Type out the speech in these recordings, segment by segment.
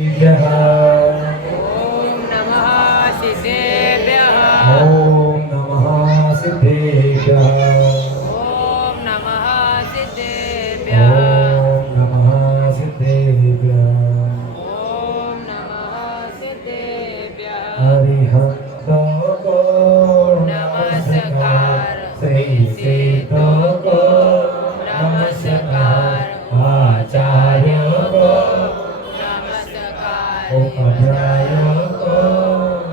ओम नमः सिद्धेभ्यः। ओम नमः सिद्धेभ्यः। ओम नमः सिद्धेभ्यः। ओम नमः सिद्धेभ्यः। ओम नमः सिद्धेभ्यः। अरिहंत को नमस्कार, श्री सिद्ध को नमस्कार, आचार्य को उपाध्यायों को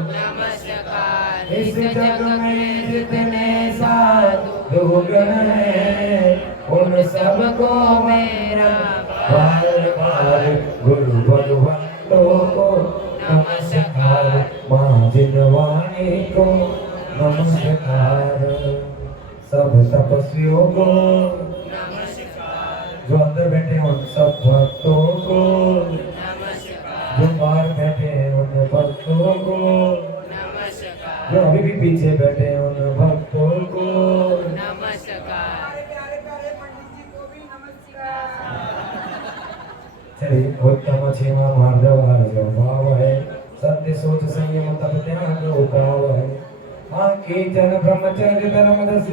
नमस्कार। इस जग में जितने साधु गण हैं उन सबको मेरा बार बार गुरु भगवंतों को नमस्कार, माँ जिनवाणी को नमस्कार, सब तपस्वियों को नमस्कार, जो अंदर बैठे हैं उन सब भक्तों को, जो बाहर बैठे हैं उन भक्तों को नमस्कार, जो अभी भी पीछे बैठे हैं उन भक्तों को नमस्कार। चलिए उत्तम क्षेमा मार्दव जो भाव है, सत्य सोच संयम तप त्याग उपाव है, आंकी जन ब्रह्मचर्य धर्म दस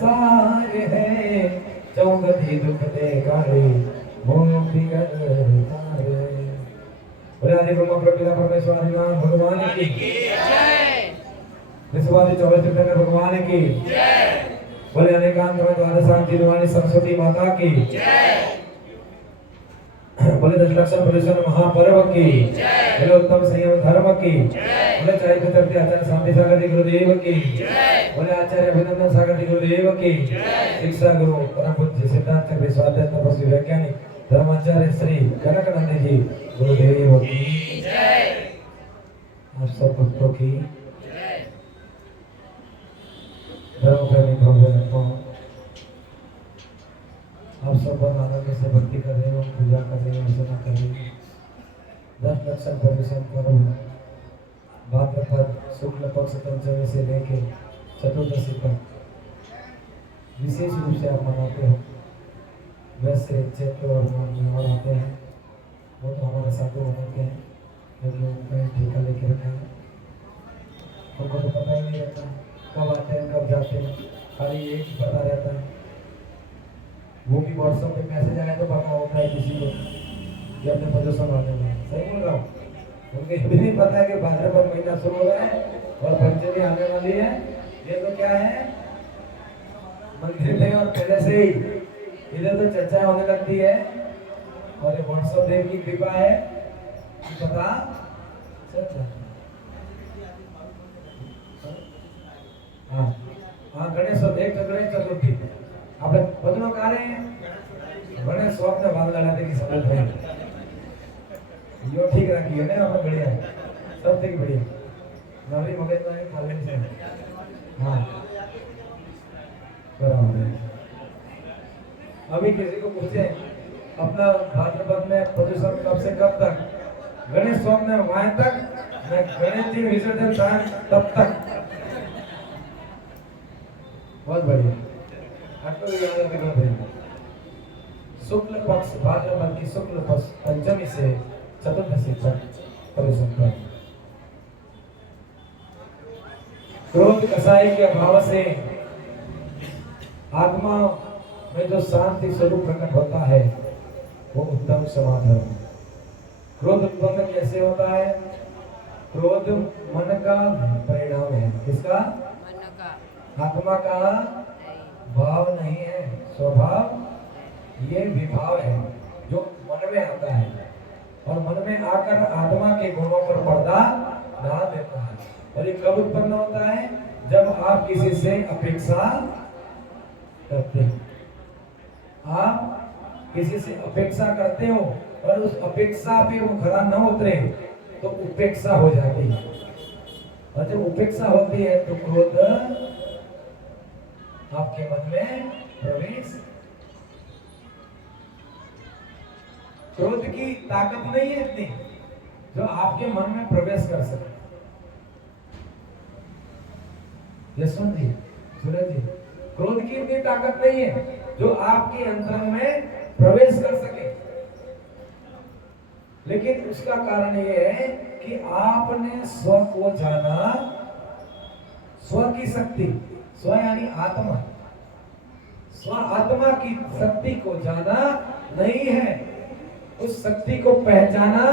सार है, चौगति दुख दे काले मोक्ति तारे। आदि ब्रह्म प्रपिता परमेश्वर आदिनाथ भगवान की जय। विश्वादि 24 तीर्थंकर भगवान की जय। बोले अनेकांत में द्वादशांति निवाणी सरस्वती माता की जय। बोले दशलक्षण पुरुषों महापर्व की जय। बोले उत्तम संयम धर्म की जय। बोले चाय चतुर्थी आचार्य शांति सागर जी गुरुदेव की जय। बोले आचार्य अभिनंदन सागर जी गुरुदेव की जय। शिक्षा गुरु परम पूज्य सिद्धार्थ चक्र स्वाध्याय तपस्वी वैज्ञानिक धर्माचार्य श्री कनकानंद जी गुरुदेव की जय। आप सब भक्तों की जय। धर्म प्रेमी भक्तों, आप सब बहुत आनंद से भक्ति कर रहे हो, पूजा कर रहे हो, अर्चना कर रहे हो। 10 लक्षण परिश्रम पर्व भाद्रपद शुक्ल पक्ष पंचमी से लेके चतुर्दशी तक विशेष रूप से आप मनाते हो। वैसे चैत्र और माघ आते हैं, वो तो हमारे साधु होते हैं, क्योंकि उनका ठेका लेके रखा है, उनको तो पता ही नहीं रहता कब आते हैं कब जाते हैं, खाली एक ही पता रहता है, वो भी व्हाट्सएप पे मैसेज आया तो पता होता है किसी को कि अपने प्रदर्शन आने वाला। सही बोल रहा हूँ? उनको ये भी नहीं पता है कि भाद्रपद महीना शुरू हो रहा है और पंचमी आने वाली है। ये तो क्या है, मंदिर में और पहले से ही इधर तो चर्चा होने लगती है, और ये व्हाट्सएप देव की कृपा है पता चल। हाँ हाँ, गणेश चतुर्थी આપણે બધનો કારે ગણેશ વખતે ભાગ લડાતે की समझ है यो ठीक रखी है ना, આપણે बढ़िया सब ठीक बढ़िया नवरी मगज तो नहीं खाली से। हाँ बराबर है। अभी किसी को पूछे अपना भाद्रपद में प्रदूषण कब से कब तक, गणेश स्वामी में वहां तक, मैं गणेश जी विसर्जन तब तक। बहुत बढ़िया, आपको भी याद रखना। शुक्ल पक्ष भाद्रपद की शुक्ल पक्ष पंचमी से चतुर्दशी तक परिसंपन्न। क्रोध कसाई के अभाव से आत्मा में जो शांति स्वरूप प्रकट होता है वो उत्तम समाधर्म। क्रोध उत्पन्न कैसे होता है? क्रोध मन का परिणाम है। किसका? मन का। आत्मा का भाव नहीं है, स्वभाव ये विभाव है जो मन में आता है, और मन में आकर आत्मा के गुणों पर पर्दा डाल देता है। और ये कब उत्पन्न होता है? जब आप किसी से अपेक्षा करते हो। आप किसी से अपेक्षा करते हो और उस अपेक्षा पे वो खरा न उतरे तो उपेक्षा हो जाती है, और जब उपेक्षा होती है तो क्रोध आपके मन में प्रवेश। क्रोध की ताकत नहीं है इतनी जो आपके मन में प्रवेश कर सके। यशवंत जी, सूरज जी, क्रोध की इतनी ताकत नहीं है जो आपके अंतरंग में प्रवेश कर सके। लेकिन उसका कारण ये है कि आपने स्व को जाना, स्व की शक्ति, स्व यानी आत्मा, स्व आत्मा की शक्ति को जाना नहीं है, उस शक्ति को पहचाना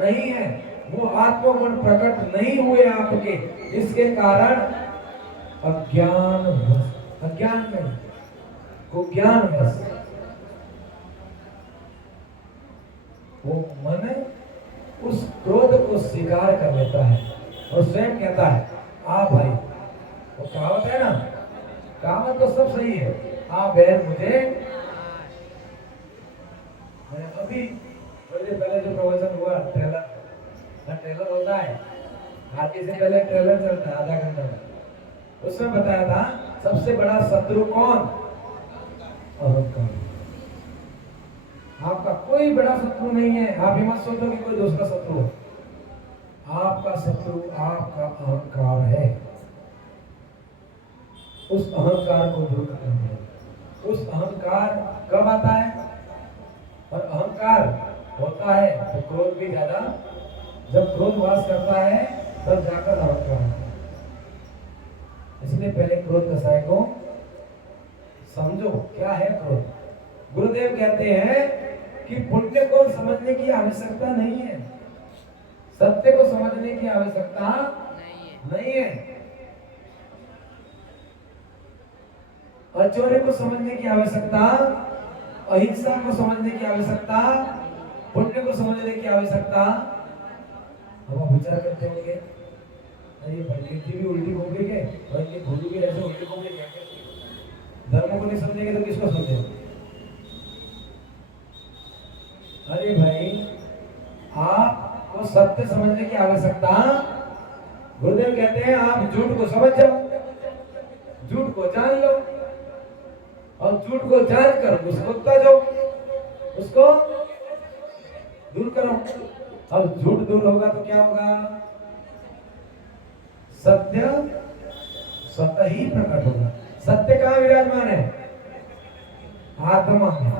नहीं है, वो आत्मगुण प्रकट नहीं हुए आपके, इसके कारण अज्ञान में को ज्ञान बस वो मन उस क्रोध को स्वीकार कर लेता है और स्वयं कहता है आ भाई, वो कहावत है ना, कहावत तो सब सही है, आ बैर मुझे। मैं अभी थोड़ी देर पहले जो प्रवचन हुआ ट्रेलर होता है, आगे से पहले ट्रेलर चलता है आधा घंटा में, उसमें बताया था सबसे बड़ा शत्रु कौन? अहंकार। आपका कोई बड़ा शत्रु नहीं है, आप ये मत सोचो कि कोई दूसरा शत्रु है, आपका शत्रु आपका अहंकार है। उस अहंकार को दूर करना है। उस अहंकार कब आता है? और अहंकार होता है तो क्रोध भी ज्यादा, जब क्रोध वास करता है तब जाकर अहंकार आता है। इसलिए पहले क्रोध कसाय को समझो क्या है क्रोध। गुरुदेव कहते हैं कि पुण्य को समझने की आवश्यकता नहीं है, सत्य को समझने की आवश्यकता नहीं है, अचौर्य को समझने की आवश्यकता, अहिंसा को समझने की आवश्यकता, पुण्य को समझने की आवश्यकता। अब आप विचार करते होंगे अरे पंडित जी भी उल्टी बोल के और ये गुरु भी ऐसे उल्टी बोल के, धर्म को नहीं समझेंगे तो किसको समझेंगे? अरे भाई, आपको सत्य समझने की आवश्यकता, गुरुदेव कहते हैं आप झूठ को समझ जाओ, झूठ को जान लो और झूठ को जानकर उसको त्याजो, उसको दूर करो। अब झूठ दूर होगा तो क्या होगा? सत्य स्वतः ही प्रकट होगा। सत्य कहाँ विराजमान है? आत्मा में।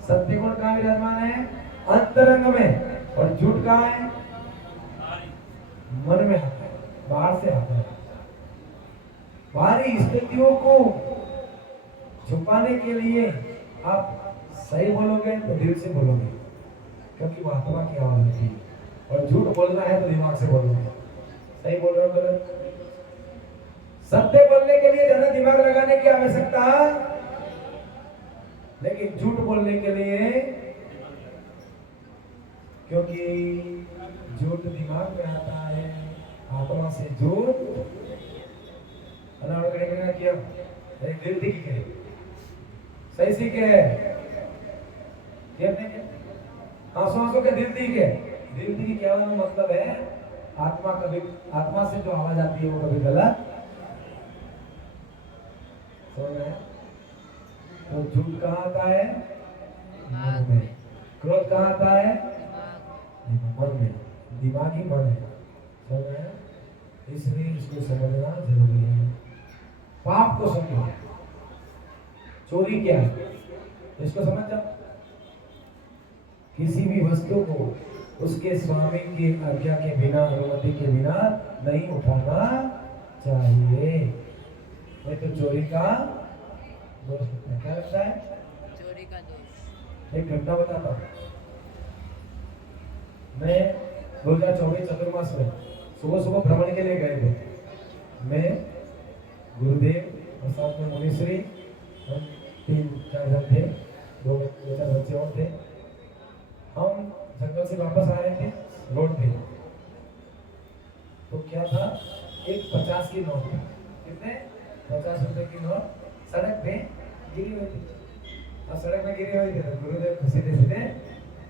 सत्य गुण कहाँ विराजमान है? अंतरंग में। और झूठ कहाँ है? मन में आता है, बाहर से आता है। बाहरी स्थितियों को छुपाने के लिए आप सही बोलोगे तो दिल से बोलोगे, क्योंकि वो आत्मा की आवाज होती है, और झूठ बोलना है तो दिमाग से बोलोगे। सही बोल रहे हो गलत? सत्य बोलने के लिए ज्यादा दिमाग लगाने की आवश्यकता, लेकिन झूठ बोलने के लिए, क्योंकि झूठ दिमाग में आता है, आत्मा से झूठ किया दिल की सही सीखे आंसू आंसू के दिल की क्या मतलब है? आत्मा कभी, आत्मा से जो आवाज आती है वो कभी गलत तो झूठ कहाँ आता है? मन में। क्रोध कहाँ आता है? मन में। दिमागी मन है, समझ रहे हैं? इसलिए इसको समझना जरूरी है। पाप को समझो, चोरी क्या है इसको समझ जाओ। किसी भी वस्तु को उसके स्वामी की आज्ञा के बिना, अनुमति के बिना नहीं उठाना चाहिए, नहीं तो चोरी का दोष होता है। क्या लगता है? चोरी का दोष। एक घटना बताता हूँ। मैं 2024 चतुर्मास में सुबह सुबह भ्रमण के लिए गए थे। मैं, गुरुदेव और साथ में मुनिश्री, हम 3-4 जन थे, 2-4 बच्चे और थे। हम जंगल से वापस आ रहे थे, रोड पे तो क्या था, एक 50 की नोट, कितने? 50 रुपए की नोट सड़क पे गिरी हुई थी। और सड़क में गिरी हुई थी तो गुरुदेव सीधे सीधे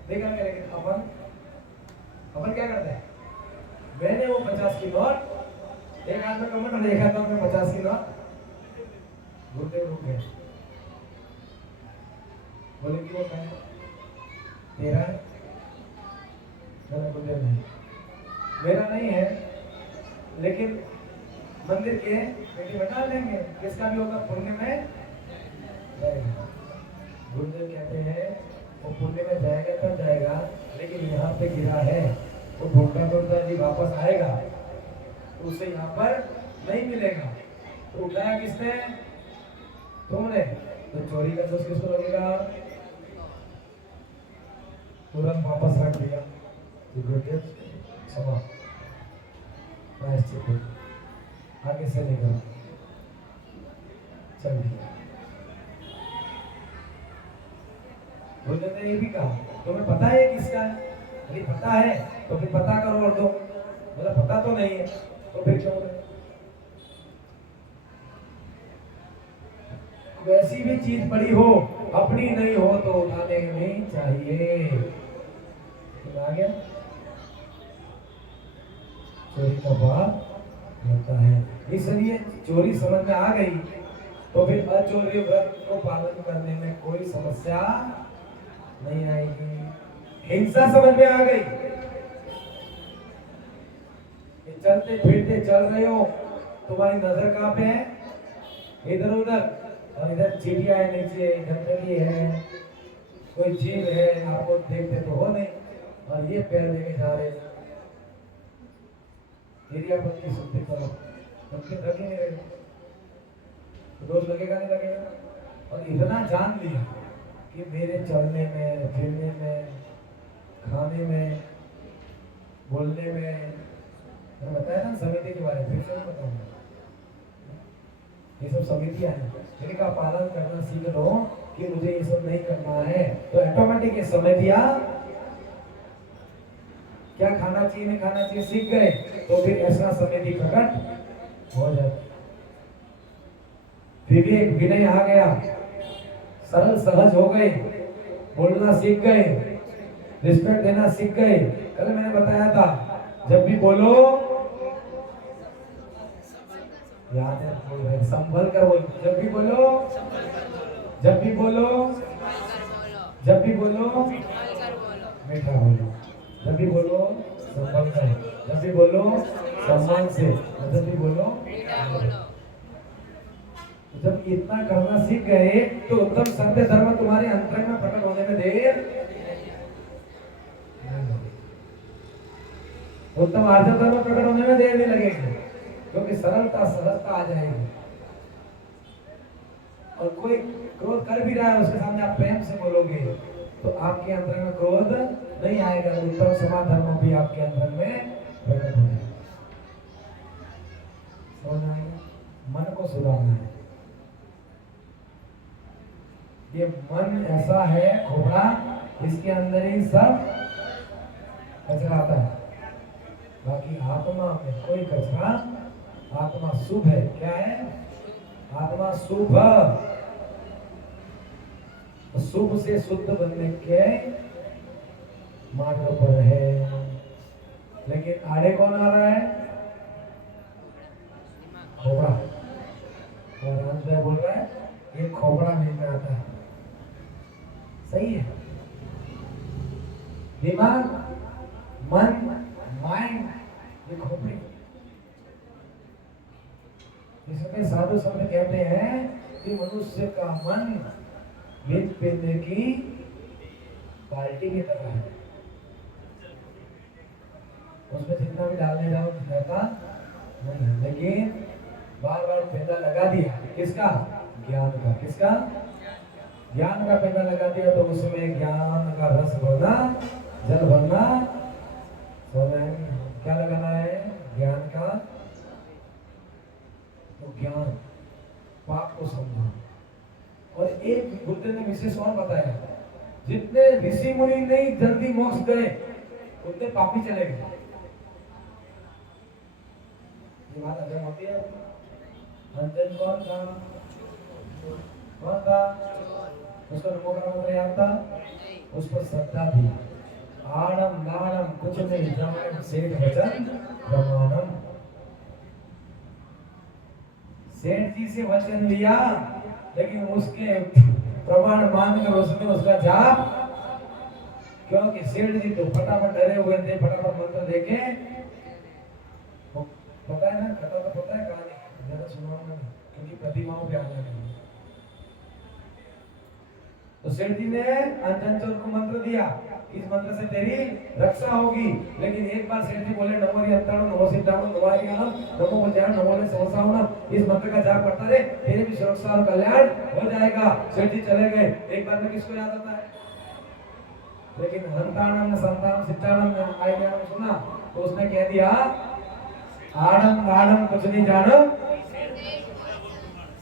देखा गया। लेकिन अपन क्या करते हैं? मैंने वो 50 की नोट एक हाथ में कमर में देखा था, मैं 50 की नोट, गुरुदेव रुक गए, बोले कि वो क्या तेरा है? मैंने गुरुदेव नहीं, मेरा नहीं है, लेकिन मंदिर के बेटी बना लेंगे, किसका भी होगा पुण्य में रहेगा। गुरुदेव कहते हैं वो पुण्य में जाएगा तब जाएगा, लेकिन यहाँ पे गिरा है तो ढूंढता ढूंढता यदि वापस आएगा तो उसे यहाँ पर नहीं मिलेगा। तो उठाया किसने? तुमने। तो चोरी का दोष किसको लगेगा? तुरंत वापस रख दिया तो गुड क्षमा प्रायश्चित आगे से निकल चल दिया। बोले ने ये भी कहा तुम्हें पता है किसका है? यदि पता है तो फिर पता करो और दो। बोला पता तो नहीं है, तो फिर क्यों दे? वैसी भी चीज पड़ी हो अपनी नहीं हो तो उठाने नहीं चाहिए। आ गया चोरी का पाप लगता है। इसलिए चोरी समझ में आ गई तो फिर अचोरी व्रत को पालन करने में कोई समस्या नहीं आएगी। हिंसा समझ में आ गई, चलते फिरते चल रहे हो, तुम्हारी नजर कहाँ पे है? इधर उधर, और इधर चिड़िया है, नीचे गंदगी है, कोई जीव है, आपको देखते तो हो नहीं, और ये पैर लेके जा रहे हैं। अपन की शुद्धि करो, उनके लग ही नहीं रहे तो दोष लगेगा नहीं लगेगा? और इतना जान लिया कि मेरे चलने में, फिरने में, खाने में, बोलने में, मैंने बताया ना समिति के बारे में, फिर से बताऊंगा। ये सब समितियां हैं, इनका पालन करना सीख लो कि मुझे ये सब नहीं करना है, तो ऑटोमेटिक ये समितियां क्या खाना चाहिए नहीं खाना चाहिए सीख गए, तो फिर ऐसा समिति प्रकट हो जाती। विवेक विनय आ गया, सरल सहज हो गए, बोलना सीख गए, रिस्पेक्ट देना सीख गए। कल मैंने बताया था जब भी बोलो याद है, बोल रहे संभल कर बोलो, जब भी बोलो, जब भी बोलो, जब भी बोलो मीठा बोलो, जब भी बोलो संभल कर, जब भी बोलो सम्मान से, जब भी बोलो। जब इतना करना सीख गए तो उत्तम सत्य धर्म तुम्हारे अंतरंग में प्रकट होने में देर, उत्तम आर्य धर्म प्रकट होने में देर नहीं लगेगी, क्योंकि सरलता सहजता आ जाएगी। और कोई क्रोध कर भी रहा है, उसके सामने आप प्रेम से बोलोगे तो आपके अंदर में क्रोध नहीं आएगा, उत्तम समाज धर्म भी आपके अंदर में प्रकट हो जाएगा। समझ आएगा? मन को सुधारना है। ये मन ऐसा है खोपड़ा, इसके अंदर ही सब कचरा आता है, बाकी आत्मा में कोई कचरा, आत्मा शुभ है। क्या है? आत्मा शुभ, शुभ से शुद्ध बनने के मार्ग पर है। लेकिन आड़े कौन आ रहा है? खोपड़ा। और अंत में बोल रहा है ये खोपड़ा नहीं में आता है। सही है? दिमाग, मन, माइंड, ये खोपड़ी। इसमें साधु संत कहते हैं कि मनुष्य का मन मिर्च पीने की बाल्टी की तरह है, उसमें जितना भी डालने जाओ जाता नहीं है। लेकिन बार बार पेंदा लगा दिया, किसका? ज्ञान का। किसका? ज्ञान का पेंदा लगा दिया तो उसमें ज्ञान का रस भरना, जल भरना। क्या लगाना है? ज्ञान का। तो ज्ञान, पाप को समझो। और एक बुद्ध ने विशेष और बताया, जितने ऋषि मुनि नहीं जल्दी मोक्ष गए उतने पापी चले गए। ये बात अगर होती है। अंजन कौन था? कौन था? उसका नमो का मंत्र याद था, उस पर श्रद्धा थी। आड़म नाड़म कुछ नहीं जाने सेठ वचन प्रमाणम। सेठ जी से वचन लिया, लेकिन उसके प्रमाण मानकर उसने उसका जाप, क्योंकि सेठ जी तो फटाफट डरे हुए थे, फटाफट मंत्र देके। पता है ना, कथा तो पता है कहानी, ज्यादा सुनाऊंगा नहीं क्योंकि प्रतिमाओं पे आना नहीं। तो सेठ जी ने चंचल को मंत्र दिया, इस मंत्र से तेरी रक्षा होगी। लेकिन एक बार सेठ जी बोले नमो रियंताणु नमो सिद्धाणु नमो हरियाणम नमो बज्राण नमो ने सहसावनम, इस मंत्र का जाप करता रहे, तेरी भी सुरक्षा और कल्याण हो जाएगा। सेठ जी चले गए। एक बार में किसको याद आता है? लेकिन हंताणम ने संतान सिद्धाणम ने आयज्ञानम सुना तो उसने कह दिया आड़म आड़म कुछ नहीं जानो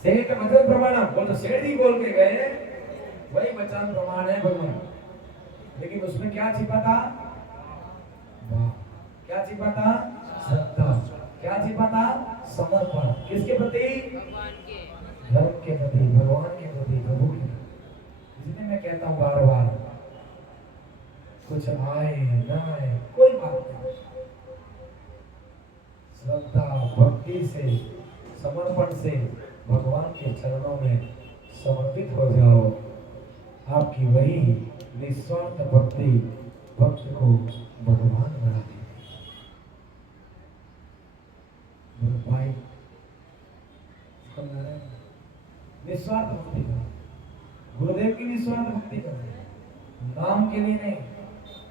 सेठ वचन प्रमाणम। वो तो सेठ ही बोल के गए, वही वचन प्रमाण है भगवान। लेकिन उसमें क्या छिपा था? क्या छिपा था? श्रद्धा। क्या छिपा था? समर्पण। किसके प्रति? भगवान के। धर्म के प्रति, भगवान के प्रति, प्रभु के प्रति। इसलिए मैं कहता हूँ बार बार, कुछ आए ना आए कोई बात नहीं, श्रद्धा भक्ति से समर्पण से भगवान के चरणों में समर्पित हो जाओ। आपकी वही निस्वार्थ भक्ति भक्त को भगवान बना देती है। निस्वार्थ भक्ति करो, गुरुदेव की निस्वार्थ भक्ति करो, नाम के लिए नहीं,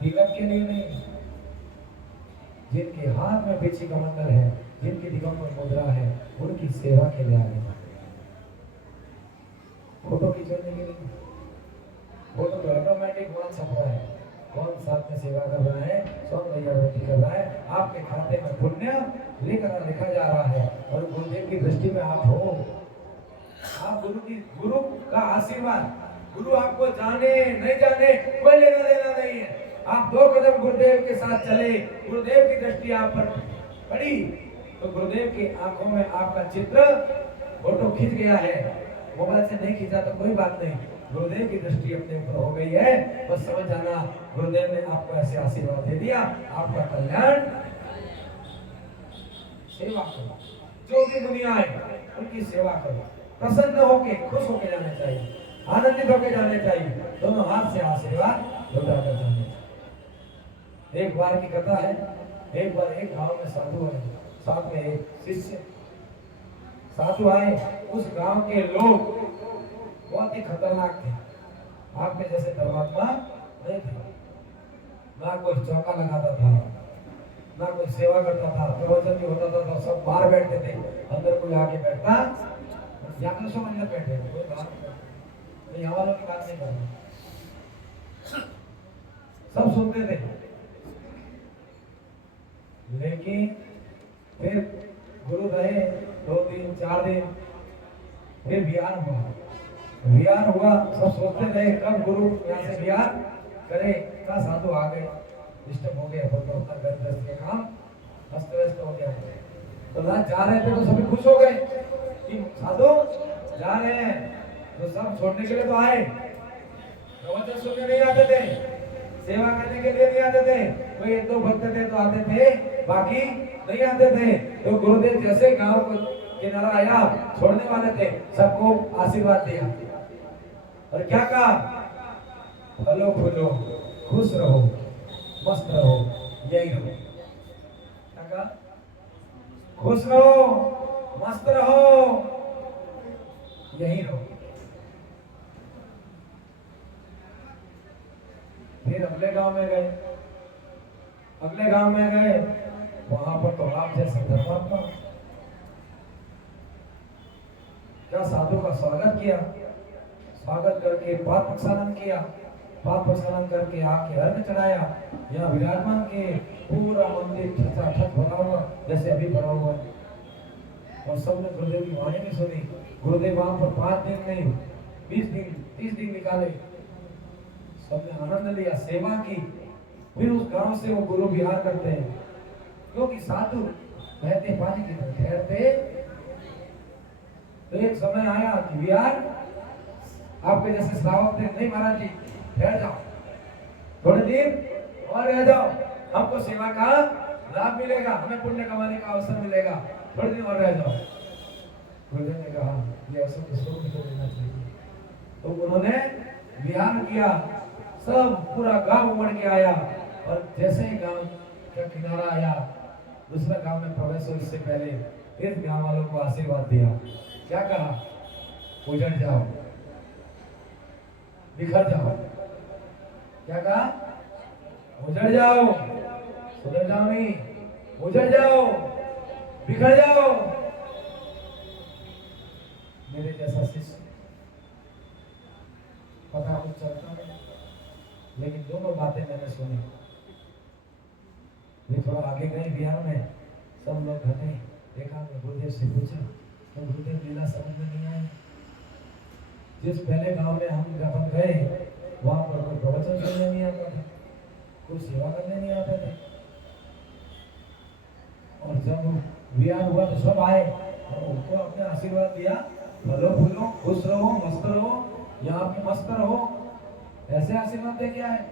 तिलक के लिए नहीं। जिनके हाथ में पीछे कमंडल है, जिनके दिगंबर मुद्रा है, उनकी सेवा के लिए आगे फोटो खिंचवाने के लिए। फोटो तो ऑटोमेटिक वहां छप रहा है, कौन साथ में सेवा कर रहा है, कौन भैया भक्ति कर रहा है, आपके खाते में पुण्य लिखा जा रहा है। और गुरुदेव की दृष्टि में आप हो, आप गुरु का आशीर्वाद, गुरु आपको जाने नहीं जाने कोई लेना देना नहीं है। आप 2 कदम गुरुदेव के साथ चले, गुरुदेव की दृष्टि आप पर पड़ी तो गुरुदेव की आंखों में आपका चित्र फोटो खिंच गया है। मोबाइल से नहीं खींचा तो कोई बात नहीं, गुरुदेव की दृष्टि अपने ऊपर हो गई है। बस समझ जाना गुरुदेव ने आपको ऐसे आशीर्वाद दे दिया, आपका कल्याण। सेवा करो, जो भी दुनिया है उनकी सेवा करो, प्रसन्न होके खुश होके जाने चाहिए, आनंदित होके जाने चाहिए, दोनों हाथ से आशीर्वाद लौटाकर जाने चाहिए। एक बार की कथा है, एक बार एक गांव में साधु है, साथ में एक शिष्य। साधु आए, उस गांव के लोग बहुत ही खतरनाक थे, आपके जैसे धर्मात्मा नहीं थे। ना कोई चौका लगाता था, ना कोई सेवा करता था, प्रवचन भी होता था तो सब बाहर बैठते थे, अंदर कोई आके बैठता जाकर सब अंदर बैठे, कोई बात यहाँ वालों की बात नहीं करना, सब सुनते थे। लेकिन फिर गुरु रहे 2 दिन 4 दिन, फिर बिहार हुआ, सब सोचते रहे कब गुरु यहाँ से बिहार करे। का साधु आ गए, डिस्टर्ब हो गया, तो अपना घर गृहस्थ के काम अस्त व्यस्त हो गया। तो रात जा रहे थे तो सभी खुश हो गए कि साधु जा रहे हैं, तो सब छोड़ने के लिए तो आए, प्रवचन सुनने नहीं आते थे, सेवा करने के लिए नहीं आते थे, कोई 1-2 भक्त थे तो आते थे, बाकी नहीं आते थे। तो गुरुदेव जैसे गांव को किनारा आया, छोड़ने वाले थे, सबको आशीर्वाद दिया और क्या कहा? फलो फूलो, खुश रहो, मस्त रहो, यही रहो। क्या कहा? खुश रहो, मस्त रहो, यही रहो। फिर अगले गांव में गए, वहां पर तो आप जैसे धर्मात्मा, क्या साधु का स्वागत किया, स्वागत करके पाप प्रक्षालन किया, पाप प्रक्षालन करके आके अर्घ चढ़ाया। यहाँ विराजमान के पूरा मंदिर ठठाठठ भरा हुआ जैसे अभी भरा हुआ, और सबने गुरुदेव की वाणी भी सुनी। गुरुदेव वहां पर 5 दिन नहीं 20 दिन 30 दिन निकाले, सबने आनंद लिया, सेवा की। फिर उस गांव से वो गुरु विहार करते हैं, क्योंकि साधु बहते पानी की तरह ठहरते। तो एक समय आया कि विहार आपके जैसे श्रावक थे, नहीं महाराज जी ठहर जाओ, थोड़े दिन और रह जाओ, हमको सेवा का लाभ मिलेगा, हमें पुण्य कमाने का अवसर मिलेगा, थोड़े दिन और रह जाओ। गुरुदेव ने कहा ये अवसर किसको नहीं देना चाहिए। तो उन्होंने विहार किया, सब पूरा गांव उमड़ के आया, और जैसे ही गांव का किनारा आया, दूसरा गांव में प्रवेश हो इससे पहले फिर गांव वालों को आशीर्वाद दिया। क्या कहा? उजड़ जाओ, बिखर जाओ। क्या कहा? उजड़ जाओ, सुधर जाओ नहीं, उजड़ जाओ, बिखर जाओ। मेरे जैसा शिष्य पता कुछ चलता नहीं, लेकिन दोनों बातें मैंने सुनी। ये थोड़ा आगे गए बिहार में, सब लोग घटे, देखा मैं गुरुदेव से पूछा तो गुरुदेव लीला समझ में नहीं आया। जिस पहले गांव में हम अपन गए वहां पर कोई प्रवचन सुनने नहीं आता था, कोई सेवा करने नहीं आते थे, और जब बिहार हुआ तो सब आए और उनको अपने आशीर्वाद दिया, फलो फूलो, खुश रहो, मस्त रहो, यहाँ पे मस्त रहो, ऐसे आशीर्वाद दे के आए।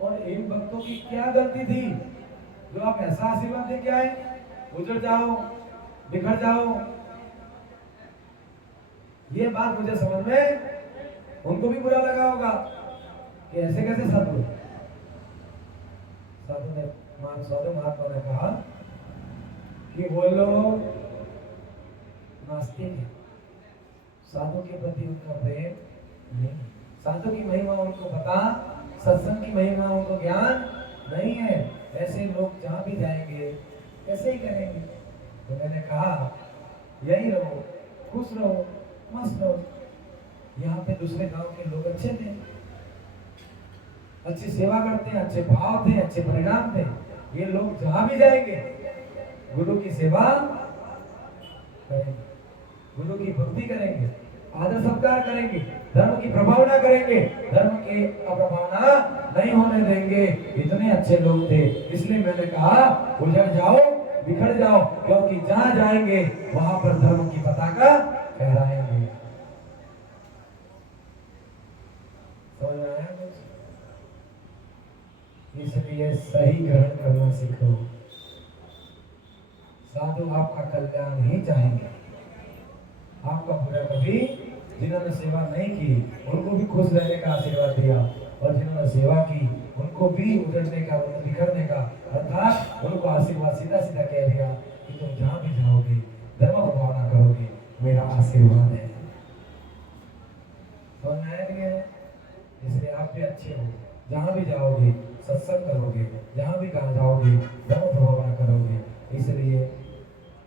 और इन भक्तों की क्या गलती थी जो आप ऐसा आशीर्वाद दे के आए? उजड़ जाओ, बिखर जाओ। ये बात मुझे समझ में, उनको भी बुरा लगा होगा कि ऐसे कैसे साधु। साधु महात्मा ने कहा कि वो लोग नास्तिक है, साधु के प्रति उनका प्रेम नहीं, साधु की महिमा उनको पता, सत्संग की महिमा उनको ज्ञान नहीं है। ऐसे लोग जहाँ भी जाएंगे ऐसे ही करेंगे। तो मैंने कहा यही रहो, खुश रहो, मस्त रहो। यहाँ पे दूसरे गांव के लोग अच्छे थे, अच्छी सेवा करते हैं, अच्छे भाव थे, अच्छे परिणाम थे। ये लोग जहाँ भी जाएंगे गुरु की सेवा करेंगे, गुरु की भक्ति करेंगे, आदर सत्कार करेंगे, धर्म की प्रभावना करेंगे, धर्म की अप्रभावना नहीं होने देंगे। इतने अच्छे लोग थे, इसलिए मैंने कहा उजड़ जाओ, बिखर जाओ, क्योंकि जहां जाएंगे वहां पर धर्म की पताका फहराएंगे। समझ में आया कुछ? इसलिए सही ग्रहण करना सीखो। साधु आपका कल्याण ही चाहेंगे, आपका बुरा कभी, जिन्होंने सेवा नहीं की उनको भी खुश रहने का आशीर्वाद दिया, और जिन्होंने सेवा की उनको भी उजड़ने का, बिखरने का, अर्थात उनको आशीर्वाद सीधा सीधा कह दिया कि तुम जहाँ भी जाओगे धर्म को भावना करोगे, मेरा आशीर्वाद है। समझ में आया कि नहीं? इसलिए आप भी अच्छे हो, जहाँ भी जाओगे सत्संग करोगे, जहाँ भी कहा जाओगे धर्म को भावना करोगे, इसलिए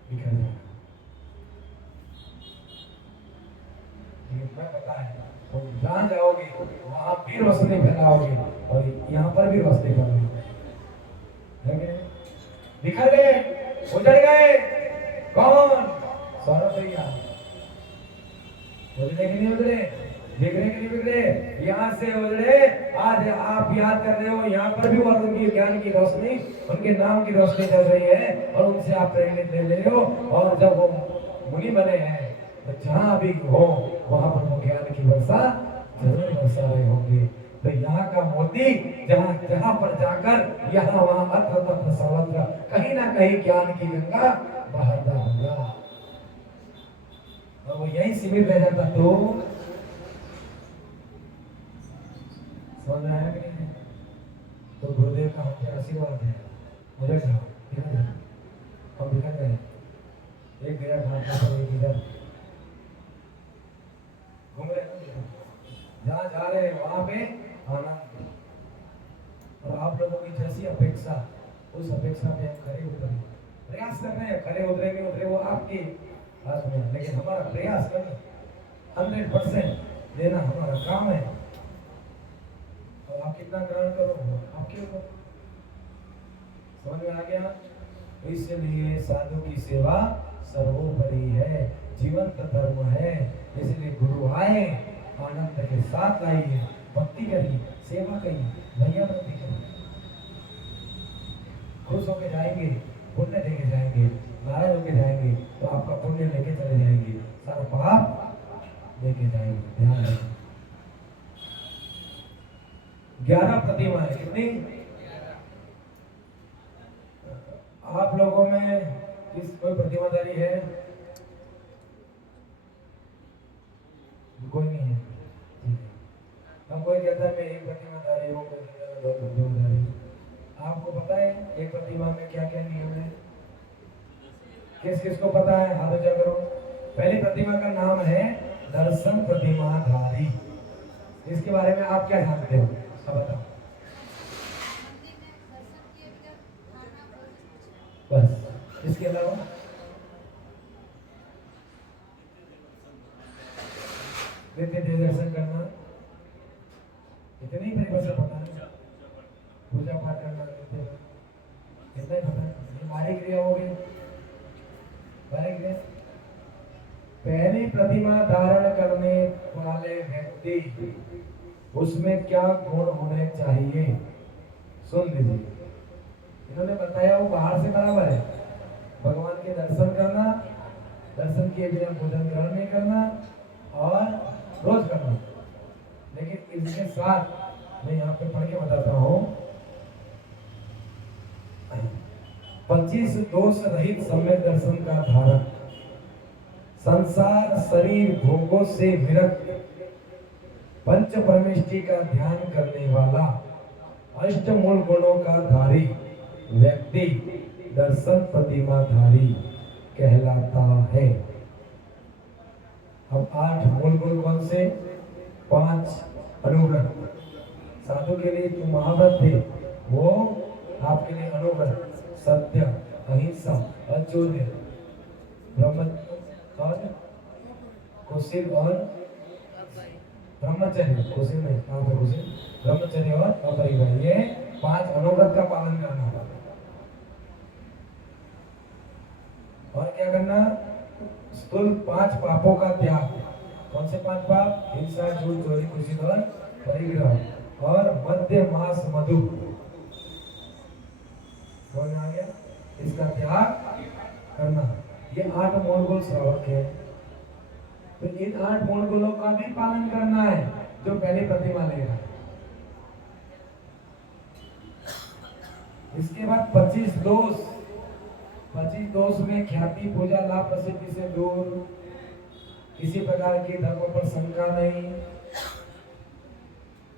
बिखर जाना। मैं पता है तो जहाँ जाओगे वहाँ भी रोशनी फैलाओगे, और यहाँ पर भी रोशनी फैलाओगे। बिखर गए, उजड़ गए, कौन? सौरभ भैया। उजड़े कि नहीं उजड़े? बिगड़े कि नहीं बिगड़े? यहाँ से उजड़े, आज आप याद कर रहे हो, यहाँ पर भी और उनकी ज्ञान की रोशनी, उनके नाम की रोशनी चल रही है, और उनसे आप प्रेरित ले रहे हो। और जब वो मुनि बने हैं तो जहाँ भी हो वहां पर वो ज्ञान की वर्षा जरूर बरसा रहे होंगे। तो यहाँ का मोती जहाँ जहाँ पर जाकर यहाँ वहाँ अत्र तत्र सर्वत्र कहीं ना कहीं ज्ञान की गंगा बहता होगा, और वो यही सीमित रह जाता। तो समझ में आया कि नहीं? तो गुरुदेव का हमसे आशीर्वाद है, मुझे कहा हम बिखर गए। एक गया घाट पर, एक इधर घूम रहे, जहाँ जा रहे हैं वहां पे आनंद। और आप लोगों की जैसी अपेक्षा, उस अपेक्षा पे हम खरे उतरे, प्रयास कर रहे हैं। खरे उतरेंगे उतरे वो आपके हाथ में, लेकिन हमारा प्रयास करना 100% देना हमारा काम है। और आप कितना ग्रहण करो आपके ऊपर। समझ में आ गया? इसलिए साधु की सेवा सर्वोपरि है, जीवंत धर्म है। इसलिए गुरु आए, आनंद के साथ आइए, भक्ति करिए, सेवा करिए, भैया भक्ति करिए, खुश होके जाएंगे, पुण्य लेके जाएंगे, नारायण होके जाएंगे तो आपका पुण्य लेके चले जाएंगे, सारा पाप लेके जाएंगे। ध्यान रखिए। 11 प्रतिमा है, कितनी? आप लोगों में किस कोई प्रतिमाधारी है? कोई नहीं है। हम कोई कहता है मैं एक प्रतिमाधारी हूँ, कोई कहता है 2 प्रतिमाधारी। आपको पता है एक प्रतिमा में क्या क्या नियम है? किस किस को पता है? हाथ ऊंचा करो। पहली प्रतिमा का नाम है दर्शन प्रतिमाधारी। इसके बारे में आप क्या जानते हो, सब बताओ। बस, इसके अलावा नित्य देव दर्शन करना, इतनी परिभाषा पता है। पूजा पाठ करना, नित्य इतना ही पता है। ये बारी क्रिया हो गई। बारी क्रिया, पहली प्रतिमा धारण करने वाले व्यक्ति उसमें क्या गुण होने चाहिए, सुन लीजिए। इन्होंने बताया वो बाहर से बराबर है, भगवान के दर्शन करना, दर्शन किए बिना भोजन ग्रहण नहीं करना और रोज करना। लेकिन इसके साथ मैं यहाँ पे पढ़ के बताता हूँ, 25 दोष रहित सम्यक दर्शन का धारण, संसार शरीर भोगों से विरक्त, पंच परमेष्टि का ध्यान करने वाला, अष्ट मूल गुणों का धारी व्यक्ति दर्शन प्रतिमाधारी कहलाता है। अब 8 मूल गुण कौन से? 5 अनुव्रत, साधु के लिए जो महाव्रत थे वो आपके लिए अनुव्रत, सत्य, अहिंसा, अचूर्य, कुशील और ब्रह्मचर्य, कुशील नहीं, ब्रह्मचर्य और अपरिग्रह, ये 5 अनुव्रत का पालन करना। और क्या करना? स्थूल 5 पापों का त्याग। कौन से 5 पाप? हिंसा, झूठ, चोरी, कुशील और परिग्रह। और मध्य मास मधु, समझ आ गया? इसका त्याग करना। ये 8 मूल गुण श्रावक है। तो इन 8 मूल गुणों का भी पालन करना है जो पहली प्रतिमा लेगा। इसके बाद 25 दोष। 25 दोष में ख्याति, पूजा, लाभ, प्रसिद्धि से दूर, किसी प्रकार की धर्म पर शंका नहीं,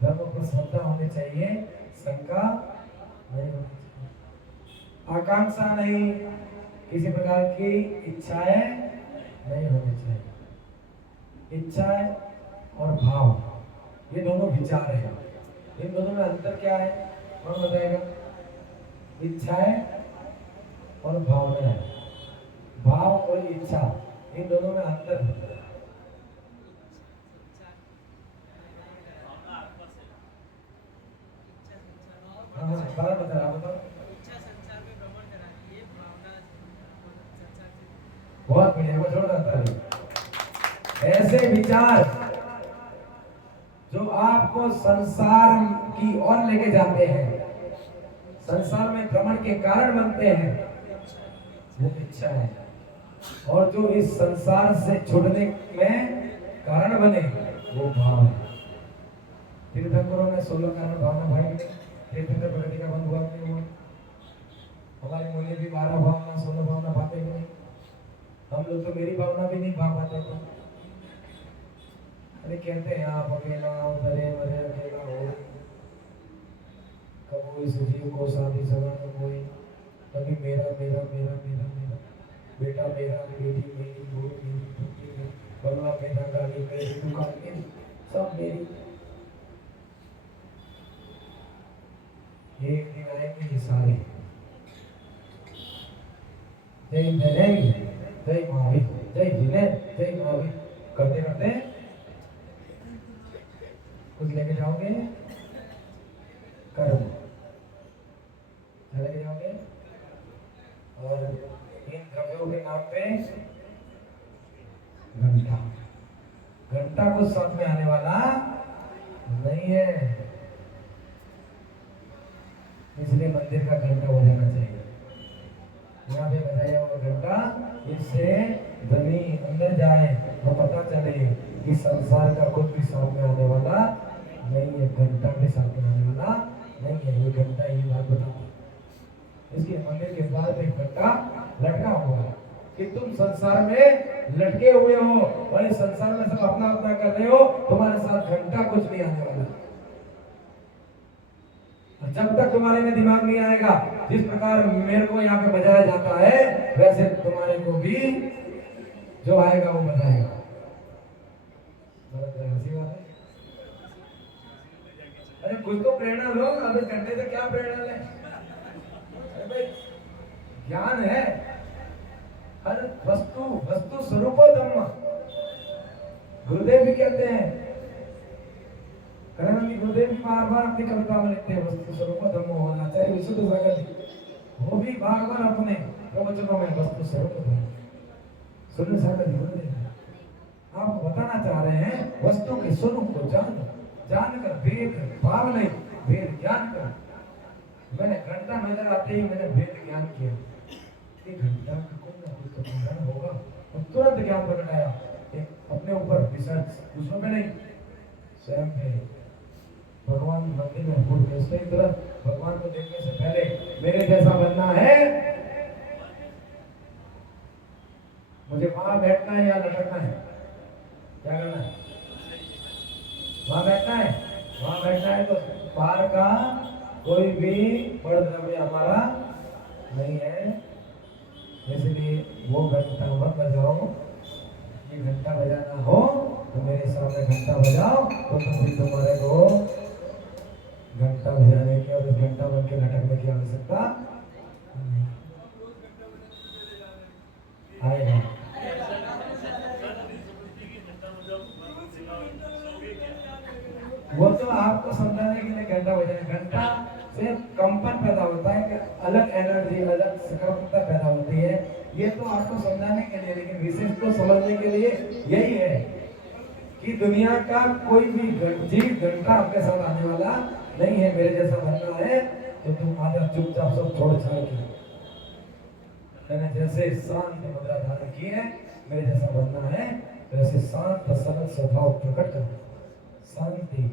धर्म पर श्रद्धा होनी चाहिए, शंका नहीं होनी चाहिए, आकांक्षा नहीं, किसी प्रकार की इच्छाएं नहीं होनी चाहिए। इच्छाएं और भाव ये दोनों विचार है। इन दोनों में अंतर क्या है, कौन बताएगा? इच्छाएं और भावना, भाव और इच्छा, इन दोनों में अंतर है। बहुत बढ़िया, मैं जोड़ रहा था। ऐसे विचार जो आपको संसार की ओर लेके जाते हैं, संसार में भ्रमण के कारण बनते हैं, वो इच्छा है। और जो इस संसार से छूटने में कारण बने, वो भाव है। तीर्थंकरों में 16 कारण भावना भाई ने, तीर्थंकर प्रगति का बंद हुआ नहीं हुआ? हमारे मूल्य भी 12 भावना 16 भावना पाते नहीं। हम लोग तो मेरी भावना भी नहीं पा पाते थे। अरे कहते हैं आप अकेला उधरे मरे अकेला हो, कब कोई सुखी को शादी सगा न कोई, कभी मेरा मेरा मेरा मेरा मेरा, बेटा मेरा, बेटी मेरी, बहू मेरी, पुत्री मेरी, बंगला मेरा, गाड़ी मेरी, दुकान मेरी, सब मेरी। एक दिन आएंगे ये सारे। जय जय जय महावीर, जय जिने, जय महावीर करते करते कुछ लेके जाओगे, कर्म लेके जाओगे, और इन द्रव्यों के नाम पे घंटा, घंटा कुछ साथ में आने वाला नहीं है, इसलिए मंदिर का घंटा हो जाना चाहिए। यहाँ पे बताया हुआ घंटा, इससे धनी अंदर जाए तो पता चले कि संसार का कुछ भी साथ में आने वाला नहीं है, घंटा भी साथ में आने वाला नहीं है। ये घंटा ये बात बताता है। इसलिए मंदिर के बाद एक घंटा लटका हुआ है कि तुम संसार में लटके हुए हो और इस संसार में सब अपना अपना कर रहे हो, तुम्हारे साथ घंटा कुछ नहीं आने वाला। जब तक तुम्हारे में दिमाग नहीं आएगा जिस प्रकार मेरे को यहाँ पे बजाया जाता है, वैसे तुम्हारे को भी जो आएगा वो बजाएगा। हंसी बात है। अरे कुछ तो प्रेरणा लो, अब इस घंटे से क्या प्रेरणा ले? अरे भाई ज्ञान है, हर वस्तु वस्तु स्वरूपो धम्म। गुरुदेव भी कहते हैं, करण गुरुदेव भी बार बार अपनी कविता में लिखते हैं वस्तु स्वरूपो धम्म होना चाहिए। विशुद्ध सागर वो भी बार बार अपने प्रवचनों में वस्तु स्वरूपो धम्म। सुन सागर गुरुदेव आपको बताना चाह रहे हैं वस्तु के स्वरूप को जानो, जानकर वेद भाव नहीं, वेद ज्ञान कर। मैंने घंटा नजर आते ही मैंने वेद ज्ञान किया कि घंटा का कोई ना कोई तो कारण होगा, और तुरंत ज्ञान प्रकट आया। अपने ऊपर रिसर्च दूसरों पे नहीं, स्वयं पे। भगवान मंदिर में फूट गए, उससे तुरंत भगवान को देखने से पहले मेरे जैसा बनना है, मुझे वहां बैठना है या लटकना है, क्या करना है? वहां बैठना है, वहां बैठना है तो बाहर का कोई भी बड़ द्रव्य हमारा नहीं है। इसलिए वो घंटा मत बजाओ, ये घंटा बजाना हो तो मेरे सामने घंटा बजाओ, तो फिर तुम्हारे को घंटा बजाने की और घंटा बन के लटकने की आवश्यकता आएगा। वो तो आपको समझाने के लिए घंटा बजाना, घंटा से कंपन पैदा होता है, अलग एनर्जी, अलग सकारात्मकता पैदा होती है। ये तो आपको समझाने के लिए, लेकिन विशेष को समझने के लिए यही है कि दुनिया का कोई भी जीव घंटा आपके साथ आने वाला नहीं है। मेरे जैसा बनना है तो तुम आजा चुपचाप सब छोड़ छाड़ के, मैंने जैसे शांत मुद्रा धारण की है, मेरे जैसा बनना है तो ऐसे शांत सरल स्वभाव प्रकट कर। शांति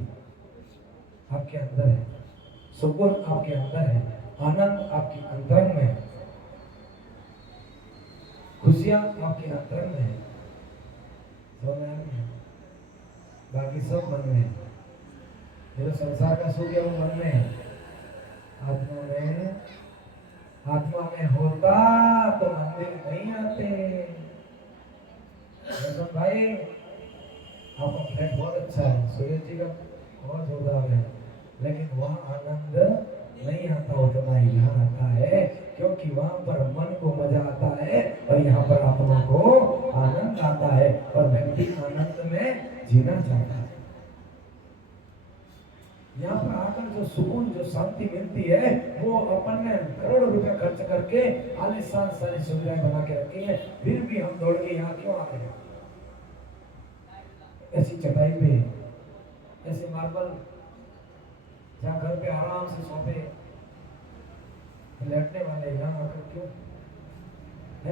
आपके अंदर है, सुकून आपके अंदर है, आनंद आपके अंतरंग में है, खुशियां आपके अंतरंग में है, समझ में आ रही है? बाकी सब मन में है। जो संसार का सुख है वो मन में है, आत्मा में होता तो मंदिर नहीं आते। भाई आपका फ्लैट बहुत अच्छा है, सूर्य जी का बहुत जोरदार है, लेकिन वहाँ आनंद नहीं आता उतना ही यहाँ आता है, क्योंकि वहाँ पर मन को मजा आता है और यहाँ पर आत्मा को आनंद आता है, और व्यक्ति आनंद में जीना चाहता है। यहाँ पर आकर जो सुकून, जो शांति मिलती है, वो अपन ने करोड़ों रुपया खर्च करके आलिशान सारी सुविधाएं बना के रखी है, फिर भी हम दौड़ के यहाँ क्यों आते हैं? ऐसी चटाई पे, ऐसे मार्बल, जहाँ घर पे आराम से सोते लेटने वाले, यहाँ आकर क्यों?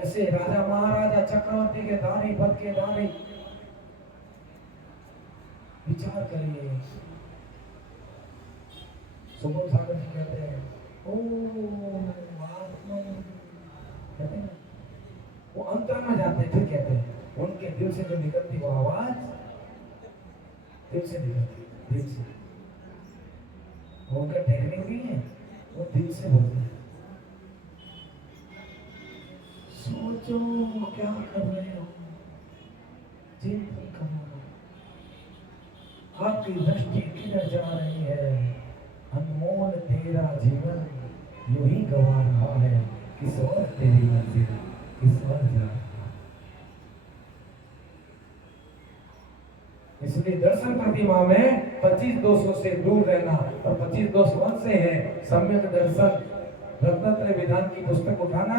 ऐसे राजा महाराजा चक्रवर्ती के दानी पद के दानी, विचार करिए। सुबह सागर जी कहते हैं ओ आत्मा, कहते हैं वो अंतर में जाते, फिर कहते हैं उनके दिल से जो निकलती वो आवाज दिल से निकलती, दिल से। उनका टेक्निक नहीं है, वो दिल से बोलते हैं। सोचो क्या कर रहे हो, चिंतन करो, आपकी दृष्टि किधर जा रही है? अनमोल तेरा जीवन यूं ही गवा रहा है, किस और तेरी मंजिल किस और जा रहा है। इसलिए दर्शन प्रतिमा में 25 दोषों से दूर रहना, और 25 दोष कौन से हैं? सम्यक दर्शन, रत्नत्रय विधान की पुस्तक उठाना।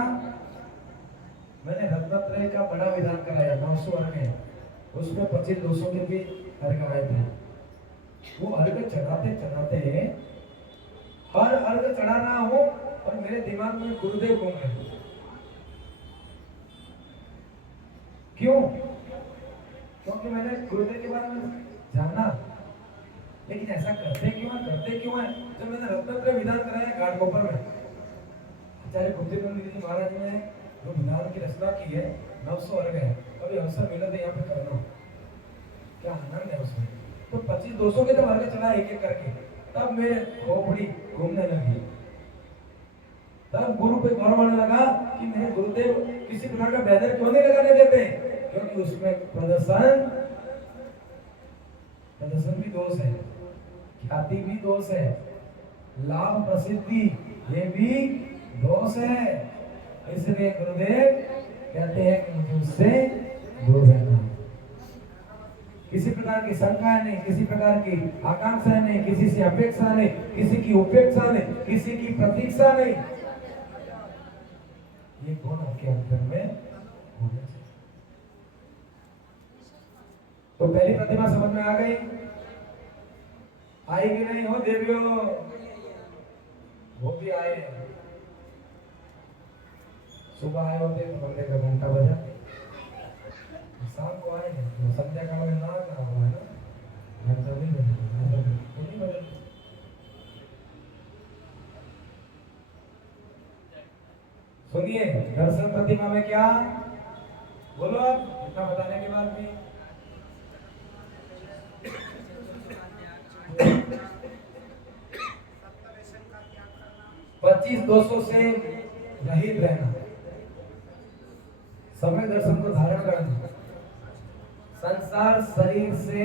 मैंने रत्नत्रय का बड़ा विधान कराया 900 अर्घ है, उसमें 25 दोषों के भी अर्घ आए थे। वो अर्घ चढ़ाते चढ़ाते हर अर्घ चढ़ाना हो और मेरे दिमाग में गुरुदेव घूम रहे। क्यों? क्योंकि मैंने गुरुदेव के बारे में जाना, लेकिन ऐसा करते क्यों है? जब मैंने रत्नत्रय विधान कराया घाटकोपर में, आचार्य बुद्धिनंद जी महाराज ने जो विधान की रचना की है, 900 अर्घ है, कभी अवसर मिला तो यहाँ पे करना, क्या आनंद है उसमें। तो 25 दोषों के जब अर्घ चढ़ा एक एक करके, तब मेरे खोपड़ी घूमने लगी, तब गुरु पे गौर होने लगा कि मेरे गुरुदेव किसी प्रकार का बैनर क्यों नहीं लगाने देते, क्योंकि उसमें प्रदर्शन भी दोष है। ख्याति भी दोष है, लाभ प्रसिद्धि ये भी दोष है। इसलिए गुरुदेव कहते हैं कि मुझे उससे दूर रहना। किसी प्रकार की शंका नहीं, किसी प्रकार की आकांक्षा नहीं, किसी से अपेक्षा नहीं, किसी की उपेक्षा नहीं, किसी की प्रतीक्षा नहीं। ये गुण आपके अंदर में होने चाहिए। तो पहली प्रतिमा समझ में आ गई? आई कि नहीं हो देवियों? वो भी आए, सुबह आए होते तो मंदिर का घंटा बजा, शाम को आए तो संध्या काल में ना हुआ है ना, घंटा नहीं बजा। सुनिए, दर्शन प्रतिमा में क्या बोलो, इतना बताने के बाद भी 25-200 से रहित रहना, समय दर्शन को धारण करना, संसार शरीर से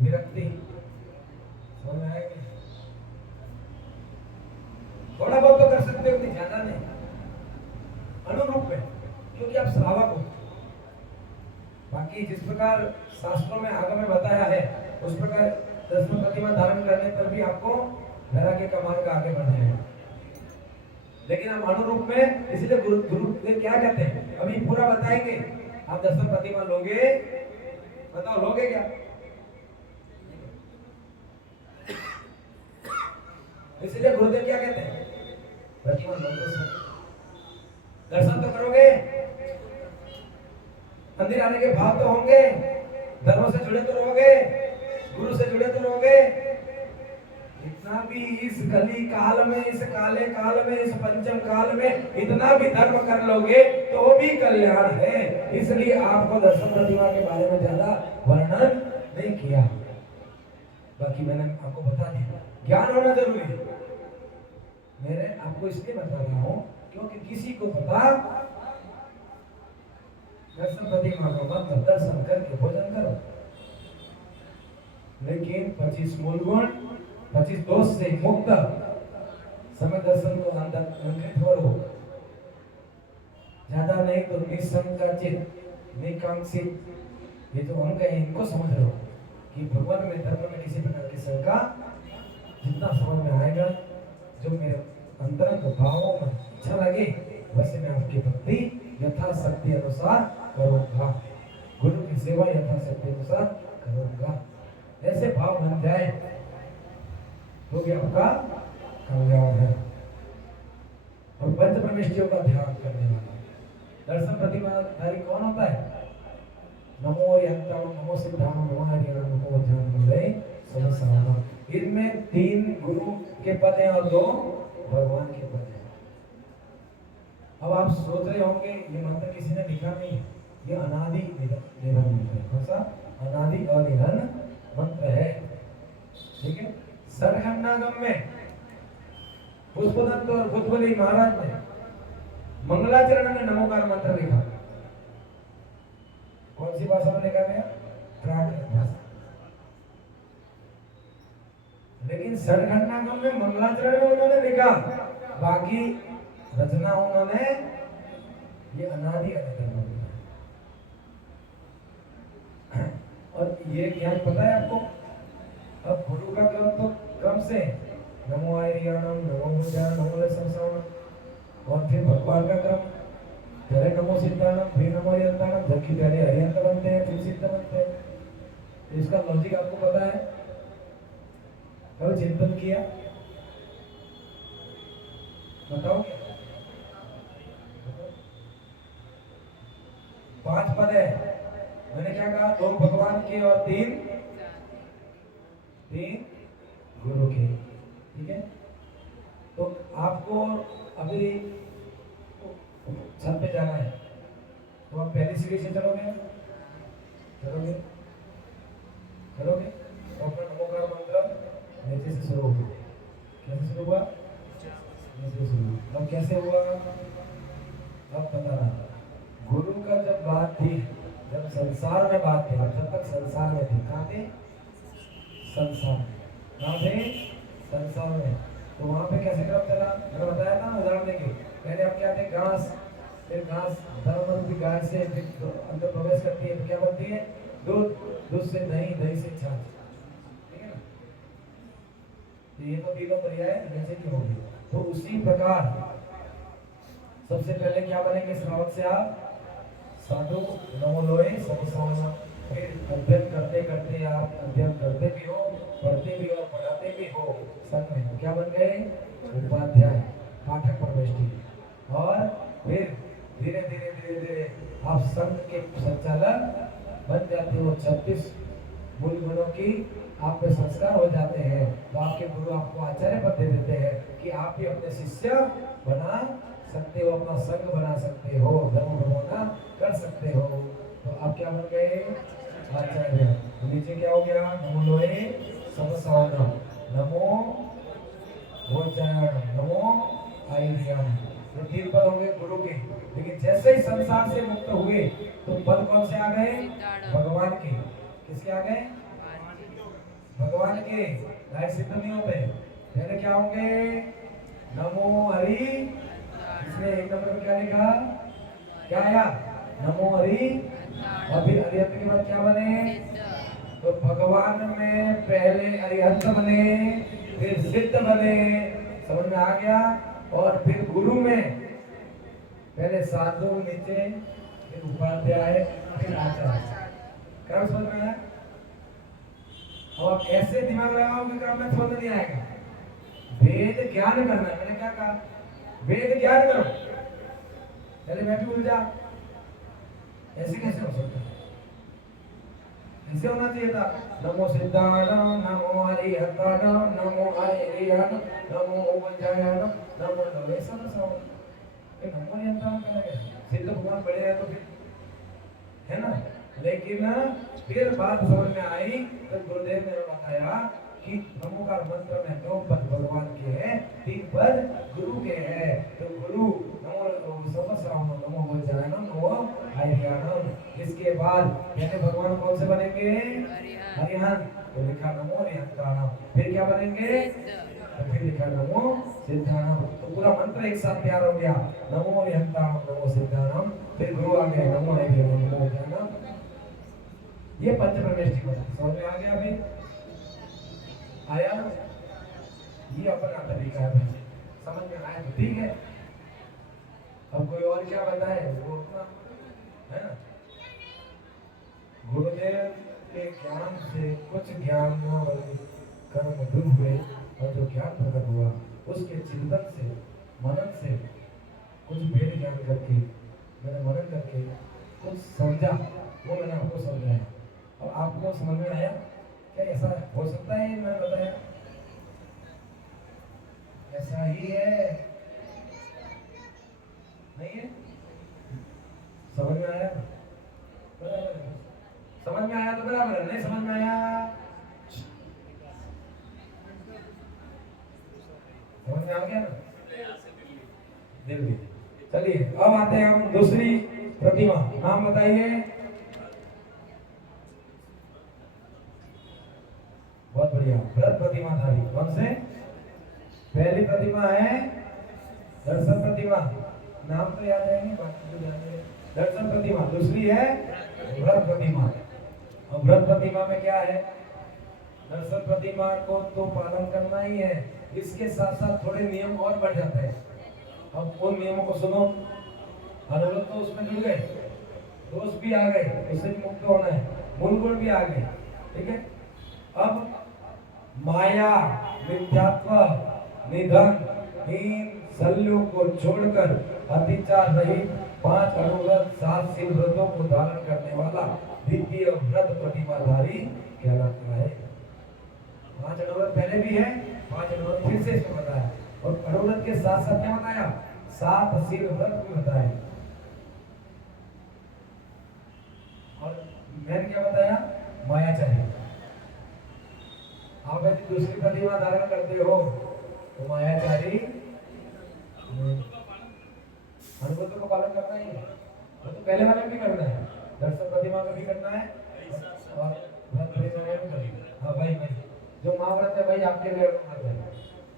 विरक्ति, समझ में आएगी? थोड़ा बहुत तो कर सकते हो, ज्यादा नहीं, अनुरूप में, क्योंकि आप श्रावक हो। बाकी जिस प्रकार शास्त्रों में आगम में बताया है उस प्रकार दर्शन प्रतिमा धारण करने पर भी आपको धरा के कमान का आगे बढ़ना है। लेकिन हम अनुरूप में, इसलिए गुरु क्या कहते हैं, अभी पूरा बताएंगे। आप दर्शन प्रतिमा लोगे? बताओ लोगे क्या? इसलिए गुरुदेव क्या कहते हैं, प्रतिमा लोगे, दर्शन तो करोगे, मंदिर आने के भाव तो होंगे, धर्म से जुड़े तो रहोगे, गुरु से जुड़े तो रहोगे। इतना भी इस कली काल में, इस काले काल में, इस पंचम काल में इतना भी धर्म कर लोगे तो भी कल्याण है। इसलिए आपको दर्शन प्रतिमा के बारे में ज्यादा वर्णन नहीं किया, बाकी मैंने आपको बता दिया। ज्ञान होना जरूरी है, मैंने आपको इसलिए बता रहा हूं क्योंकि किसी को पता दर्शन प्रतिमा को मत दर्शन करके भोजन करो, लेकिन 25 मूल गुण, 25 दोष से मुक्त समय दर्शन को अंदर अंकित करो। ज्यादा नहीं तो निसंकाचित, निकांक्षित, ये जो अंग है इनको समझ लो कि भगवान में, धर्म में किसी प्रकार की शंका जितना समझ में आएगा, जो मेरे अंतरंग भावों में अच्छा लगे वैसे मैं आपकी भक्ति यथाशक्ति अनुसार करूंगा, गुरु की सेवा यथाशक्ति अनुसार करूंगा। ऐसे भाव बन जाए तो भी आपका कल्याण है। और पंच परमेष्ठियों का ध्यान करने वाला दर्शन प्रतिमाधारी कौन होता है? नमो यंत्राण, नमो सिद्धाण, नमो हरियाण, नमो ज्ञानमूलय समसारणम। इनमें 3 गुरु के पद हैं और 2 भगवान के पद हैं। अब आप सोच रहे होंगे ये मंत्र किसी ने लिखा नहीं है, ये अनादि निधन मंत्र है। कौन सा? अनादि अनिधन मंत्र है, ठीक है। सठखंडागम में पुष्पदत्त और भुजबली महाराज ने मंगलाचरण में नमोकार मंत्र लिखा। कौन सी भाषा में लिखा गया? प्राकृत भाषा। लेकिन सठखंडागम में मंगलाचरण में उन्होंने लिखा, बाकी रचना उन्होंने ये अनादि अनिधन मंत्र। और ये ज्ञान पता है आपको? अब गुरु का क्रम तो क्रम से नमो हरियाणम, नमो ज्ञान, नमो संसारणम, और फिर भगवान का क्रम पहले नमो सिद्धाणम, फिर नमो यंत्राणम, जबकि पहले हरियंत्र बनते हैं फिर सिद्ध बनते हैं। इसका लॉजिक आपको पता है? कभी चिंतन किया? बताओ। 5 पद है, मैंने क्या कहा? 2 भगवान के और 3 गुरु के, ठीक है। तो आपको अभी छत पे जाना है, तो आप पहली सीढ़ी से चलोगे? चलोगे? चलोगे? तो अपना नमोकार मंत्र नीचे से शुरू होगा। कैसे शुरू हुआ? नीचे से शुरू हुआ। अब कैसे हुआ? अब बता रहा, गुरु का जब बात थी, जब संसार में बात थी, जब तक संसार में थे, कहाँ थे? संसार में। कहाँ थे? संसार में। तो वहाँ पे कैसे क्रम चला? मैंने बताया था ना उदाहरण देके। पहले हम क्या थे? घास, फिर घास धर्म की गाय से फिर अंदर प्रवेश करती है तो क्या बनती है? दूध, दूध से दही, दही से छाछ। ठीक है ना? तो ये तो तीनों पर्याय वैसे की होगी। तो उसी प्रकार सबसे पहले क्या बनेंगे श्रावक से आप? साधु नवलोए समसाना। फिर अध्ययन करते करते आप अध्ययन करते भी हो, पढ़ते भी हो, पढ़ाते भी हो संघ में, तो क्या बन गए? उपाध्याय, पाठक प्रविष्टि। और फिर धीरे धीरे धीरे धीरे आप संघ के संचालक बन जाते हो। 36 मूल गुणों की आप पे संस्कार हो जाते हैं। तो आपके गुरु आपको आचार्य पद दे देते हैं कि आप भी अपने शिष्य बना सकते हो, अपना संघ बना सकते हो, धर्म प्रबोधन कर सकते हो। तो आप क्या बन गए? आचार्य। तो नीचे क्या हो गया? नमो लोए समसावनम, नमो वोचारणम, नमो आईरियम। ये 3 पद होंगे गुरु के। लेकिन जैसे ही संसार से मुक्त हुए तो पद कौन से आ गए? भगवान के। किसके आ गए? भगवान के। लाइट सिद्ध नहीं होते। पहले क्या होंगे? नमो हरि। इसमें 1 नंबर पे क्या लिखा? क्या आया? नमो हरि। और फिर अरिहंत के बाद क्या बने? तो भगवान में पहले अरिहंत बने, फिर सिद्ध बने। समझ में आ गया? और फिर गुरु में पहले साधु, नीचे फिर उपाध्याय, फिर आचार्य। क्रम समझ में आया? और ऐसे दिमाग लगाओगे क्रम में समझ नहीं आएगा। वेद ज्ञान करना है। मैंने क्या कहा? वेद ज्ञान करो। पहले मैं भी उलझा, ऐसे कैसे हो सकता है? ऐसे होना चाहिए था। नमो सिद्धाणम, नमो हरिहताणम, नमो आयरियम, नमो उपाध्यायम, नमो लोए समसावनम। ये नमो हरिहताणम क्या है? सिद्ध भगवान बड़े हैं तो फिर, है ना? लेकिन फिर बात समझ में आई तो गुरुदेव ने बताया कि नमो का मंत्र में 9 पद भगवान के हैं, 3 पद गुरु के हैं। तो गुरु नमो समसावनम, नमो वज्रायणम, नमो आयरियम। इसके बाद पहले भगवान कौन से बनेंगे? हरिहंत। तो लिखा नमो हरिहंताणम। फिर क्या बनेंगे? तो फिर लिखा नमो सिद्धाणम। तो पूरा मंत्र एक साथ तैयार हो गया। नमो हरिहंताणम, नमो सिद्धाणम। फिर गुरु आ गए, नमो आयरियम, नमो वज्रायणम। ये पंच प्रवेश की बात समझ में आ गया? अभी आया? ये अपना तरीका है। समझ में आया तो ठीक है। अब कोई और क्या बताए वो अपना, है ना? गुरुदेव के ज्ञान से कुछ ज्ञान कर्म डूब हुए और जो ज्ञान प्रकट हुआ उसके चिंतन से, मनन से, कुछ भेद ज्ञान करके मैंने मनन करके कुछ समझा, वो मैंने आपको समझाया। और आपको समझ में आया क्या ऐसा हो सकता है? मैंने बताया ऐसा ही है, नहीं है? समझ में आया? समझ में आया तो बराबर है, नहीं समझ में आया? समझ में आ गया ना? दिल्ली। चलिए अब आते हैं हम दूसरी प्रतिमा। नाम बताइए। बहुत बढ़िया, व्रत प्रतिमा धारी। कौन से? पहली प्रतिमा है दर्शन प्रतिमा। नाम तो याद रहेंगे, बाकी तो याद रहेंगे। दर्शन प्रतिमा। दूसरी है व्रत प्रतिमा। और व्रत प्रतिमा में क्या है? दर्शन प्रतिमा को तो पालन करना ही है, इसके साथ साथ थोड़े नियम और बढ़ जाते हैं। अब उन नियमों को सुनो। अनुरोध तो उसमें जुड़ गए, दोष भी आ गए, उससे भी मुक्त होना है, मूल गुण भी आ गए। ठीक है? अब माया, मिथ्यात्व, निधन, हीन, शल्यों को छोड़कर अतिचार रहित 5 अनुव्रत 7 शिव व्रतों को धारण करने वाला द्वितीय व्रत प्रतिमाधारी कहलाता है। 5 अनुव्रत पहले भी है, 5 अनुव्रत फिर से इसमें बताया। और अनुव्रत के साथ साथ क्या बताया? 7 शिव व्रत भी बताए। और मैंने क्या बताया? माया चाहिए। आप यदि दूसरी प्रतिमा धारण करते हो तो मायाचारी अनुबंधों का पालन करना ही है। वो तो पहले वाले भी करना है, दर्शन प्रतिमा में भी करना है और व्रत प्रतिमा में भी करना है। हाँ भाई भाई जो महाव्रत है भाई आपके लिए अनुमत है।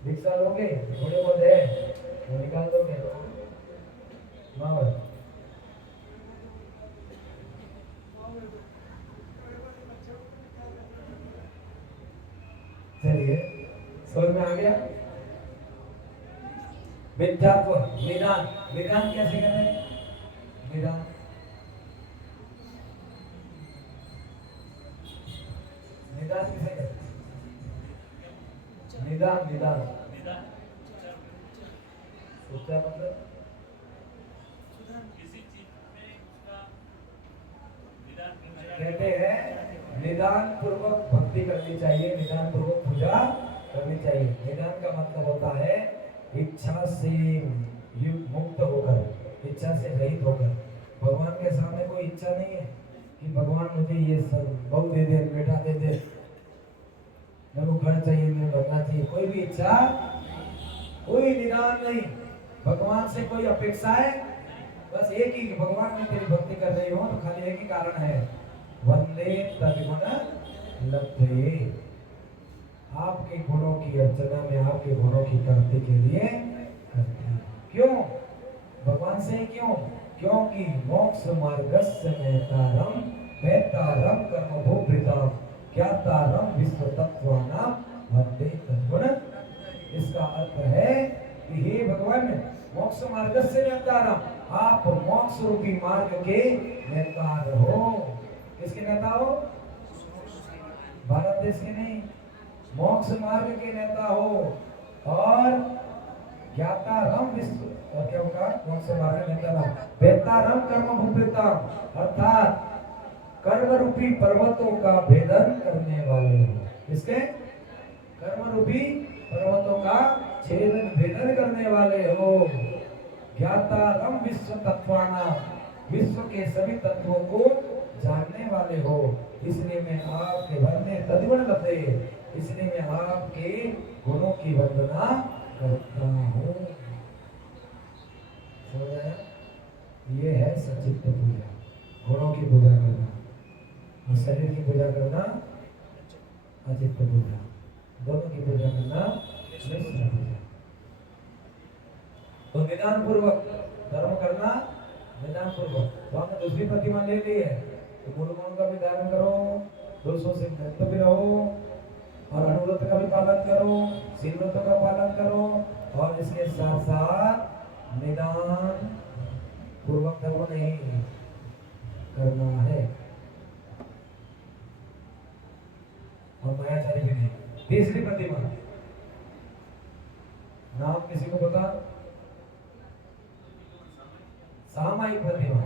दीक्षा लोगे थोड़े बहुत है वो निकाल दोगे महाव्रत। चलिए समझ में आ गया। विद्यात्व निदान, निदान कैसे कर रहे हैं? निदान निदान किसे कहते हैं? निदान निदान सोचा मतलब कहते हैं निदान पूर्वक भक्ति करनी चाहिए, निदान पूर्वक पूजा करनी चाहिए। निदान का मतलब होता है इच्छा से मुक्त होकर, इच्छा से रहित होकर। भगवान के सामने कोई इच्छा नहीं है कि भगवान मुझे ये सब बहू दे दे, बेटा दे दे, मेरे को घर चाहिए, मेरे को बनना चाहिए, कोई भी इच्छा, कोई निदान नहीं। भगवान से कोई अपेक्षा है बस एक ही, भगवान में तेरी भक्ति कर रही हो तो खाली एक ही कारण है, वंदे तद्गुण लब्धये। आपके गुणों की अर्चना में, आपके गुणों की प्राप्ति के लिए करते हैं। क्यों? भगवान से क्यों? क्योंकि मोक्ष मार्गस्य नेतारम वेतारम कर्मभूभृताम ज्ञातारम विश्व तत्वानां वंदे तद्गुण। इसका अर्थ है कि हे भगवान, मोक्ष मार्गस्य नेतारम, आप मोक्ष रूपी मार्ग के नेतार हो। किसके नेता हो? भारत देश के नहीं, मोक्ष मार्ग के नेता हो। और ज्ञातारम विश्व, और क्या होगा? मोक्ष मार्ग नेतारम वेतारम कर्मभूभृताम, अर्थात कर्म रूपी पर्वतों का भेदन करने वाले हो। किसके? कर्म रूपी पर्वतों का छेदन भेदन करने वाले हो। ज्ञातारम विश्व तत्वानां, विश्व के सभी तत्वों को जानने वाले हो। इसलिए मैं आपके वंदे तद्गुण लब्धे, इसलिए मैं आपके गुणों की वंदना करता हूँ। समझ आया? ये है सचित्त पूजा, गुणों की पूजा करना, और शरीर की पूजा करना अचित्त पूजा, दोनों की पूजा करना मिश्र पूजा। तो निदान पूर्वक धर्म करना, निदान पूर्वक। तो हमने दूसरी प्रतिमा ले ली है तो मूल गुण का भी धारण करो, दोषों से मुक्त भी रहो, और अनुव्रत का भी पालन करो, शील व्रतों का पालन करो, और इसके साथ साथ निदान पूर्वक धर्म नहीं करना है, और मायाचारी भी नहीं। तीसरी प्रतिमा, नाम किसी को पता? सामायिक प्रतिमा।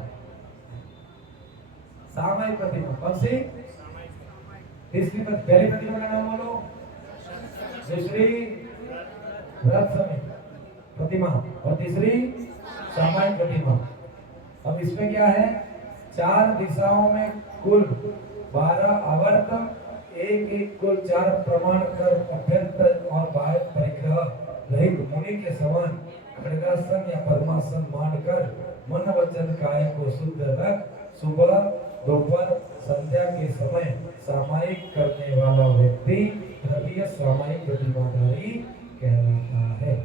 सामायिक प्रतिमा कौन सी? तीसरी पहली प्रतिमा का नाम बोलो। दूसरी व्रत समय प्रतिमा, और तीसरी सामायिक प्रतिमा। अब इसमें क्या है? 4 दिशाओं में कुल 12 आवर्त, एक कुल 4 प्रमाण कर अभ्यंतर और बाह्य परिग्रह रहित मुनि के समान खड्गासन या पद्मासन मानकर मन वचन काया को शुद्ध रख सुबह दोपहर संध्या के समय सामायिक करने वाला व्यक्ति द्रव्य सामायिक प्रतिमाधारी कहलाता है।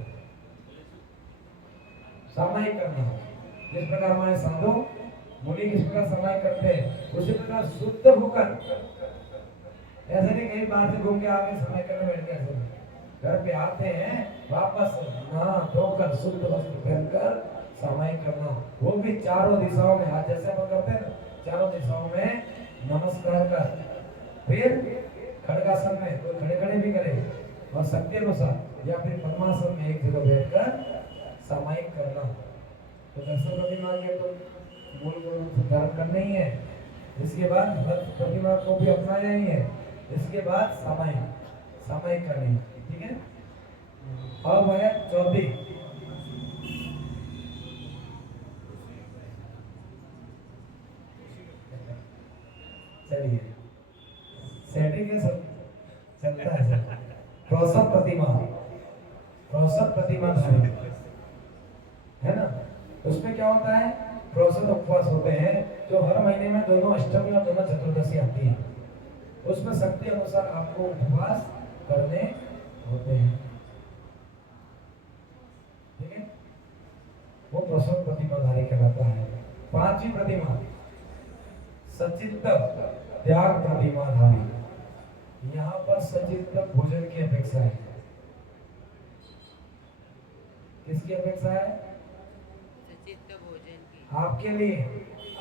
सामायिक करना, जिस प्रकार हमारे साधु मुनि किस प्रकार सामायिक करते हैं, उसी प्रकार शुद्ध होकर, ऐसे नहीं कहीं बाहर से घूम के आके समय करने बैठ गए, घर पे आते हैं वापस नहा धोकर शुद्ध वस्त्र पहनकर सामायिक करना, वो भी चारों दिशाओं में। आज जैसे हम करते हैं चारों दिशाओं में नमस्कार कर, फिर खड्गासन में कोई खड़े खड़े भी करे, और शक्ति अनुसार या फिर पद्मासन में एक जगह बैठकर सामायिक करना। तो दर्शन प्रतिमा के तो मूल गुण धारण करना ही है, इसके बाद व्रत प्रतिमा को भी अपनाना ही है, इसके बाद सामायिक करनी, ठीक है। अब है चौथी, चलिए सेटिंग है, सब चलता है सब। प्रोसव प्रतिमा, प्रोसव प्रतिमा धारी है ना, उसमें क्या होता है? प्रोसव उपवास होते हैं जो हर महीने में दोनों अष्टमी और दोनों चतुर्दशी आती है। उसमें शक्ति अनुसार आपको उपवास करने होते हैं। ठीक है, वो प्रसन्न प्रतिमाधारी कहलाता है। पांचवी प्रतिमा सचित्त त्याग प्रतिमाधारी। यहाँ पर सचित्त भोजन की अपेक्षा है। किसकी अपेक्षा है? सचित्त भोजन की। आपके लिए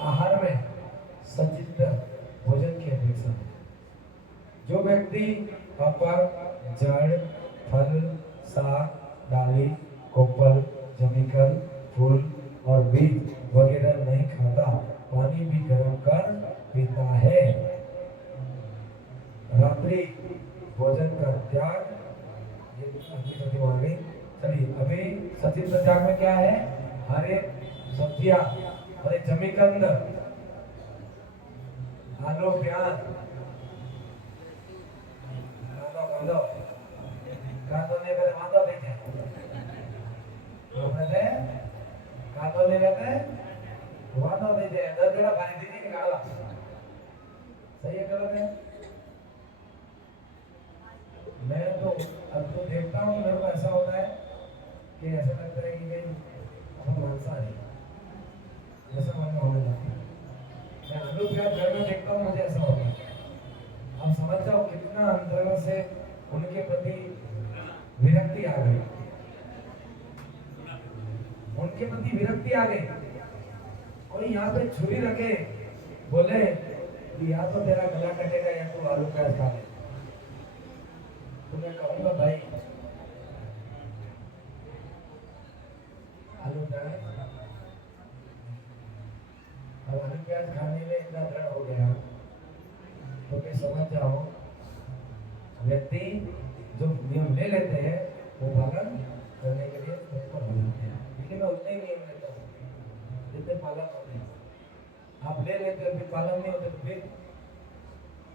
आहार में सचित्त भोजन की अपेक्षा है। जो व्यक्ति अपर जड़ फल साग डाली कोपल जमीकल फूल और बीज वगैरह नहीं खाता, पानी भी गर्म कर पीता है, रात्रि भोजन का त्याग, ये प्रतिमा आ गई। चलिए अभी सचित्त त्याग में क्या है? हरे सब्जियां, हरे जमीकंद, आलू प्याज कांदो कांदो ने करे वांदो नहीं है। આપણે કાંદો લેવે તે વાંધો થઈ જાય, દરજડા ભારી દીધી કે કાઢવા सही है गलत है? मैं तो अब तो देखता हूँ मेरे को ऐसा होता है कि ऐसा लगता है कि भाई अपन मांसाहारी ऐसा मन में होने लगता है। मैं आलू प्याज घर में देखता हूँ, मुझे ऐसा होता है। आप समझ जाओ कितना अंदर से उनके प्रति विरक्ति आ गई, उनके प्रति विरक्ति आ गई। कोई यहाँ पे छुरी रखे बोले कि या तो तेरा गला कटेगा या तू आलू प्याज खा ले, तो मैं कहूँगा भाई आलू प्याज, अब आलू प्याज खाने में इतना दृढ़ हो गया तो मैं समझ जाओ व्यक्ति जो नियम ले लेते हैं वो पालन करने के लिए तत्पर हो जाते हैं। लेकिन मैं उतने ही नियम लेता हूँ जितने पालन होते हैं। आप ले लेते हो फिर पालन नहीं होते तो फिर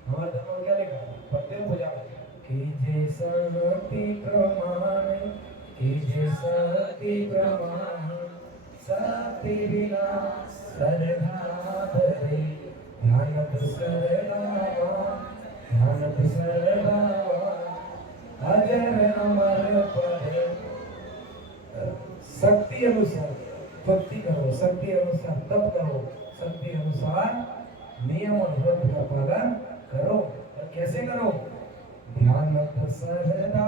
हमारे धर्म में क्या लिखा? पढ़ते हो पूजा में कीजे सती प्रमाण, कीजे सती प्रमाण, सती बिना सरधा धरे, ध्यानत सरदावा, ध्यानत सरदावा, अजर अमर पद। शक्ति अनुसार भक्ति करो, शक्ति अनुसार तप करो, शक्ति अनुसार नियम और व्रत का पालन करो। और कैसे करो? ध्यान मत सरदा,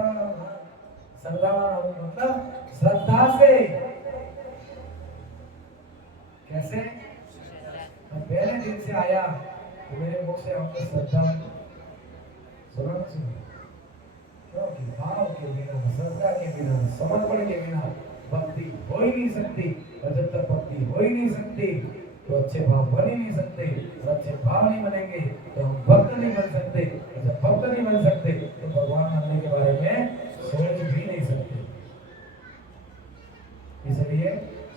सरदा मतलब श्रद्धा से। कैसे? मैं पहले दिन से आया तो मेरे मुख से आपने श्रद्धा सुना ना सुना? क्योंकि भाव के बिना, श्रद्धा के बिना, समर्पण के बिना भक्ति हो ही नहीं सकती। और जब तक भक्ति हो ही नहीं सकती तो अच्छे भाव बन ही नहीं सकते, और अच्छे भाव नहीं बनेंगे तो हम भक्त नहीं बन सकते, और जब भक्त नहीं बन सकते तो भगवान बनने के बारे में सोच भी नहीं सकते। इसलिए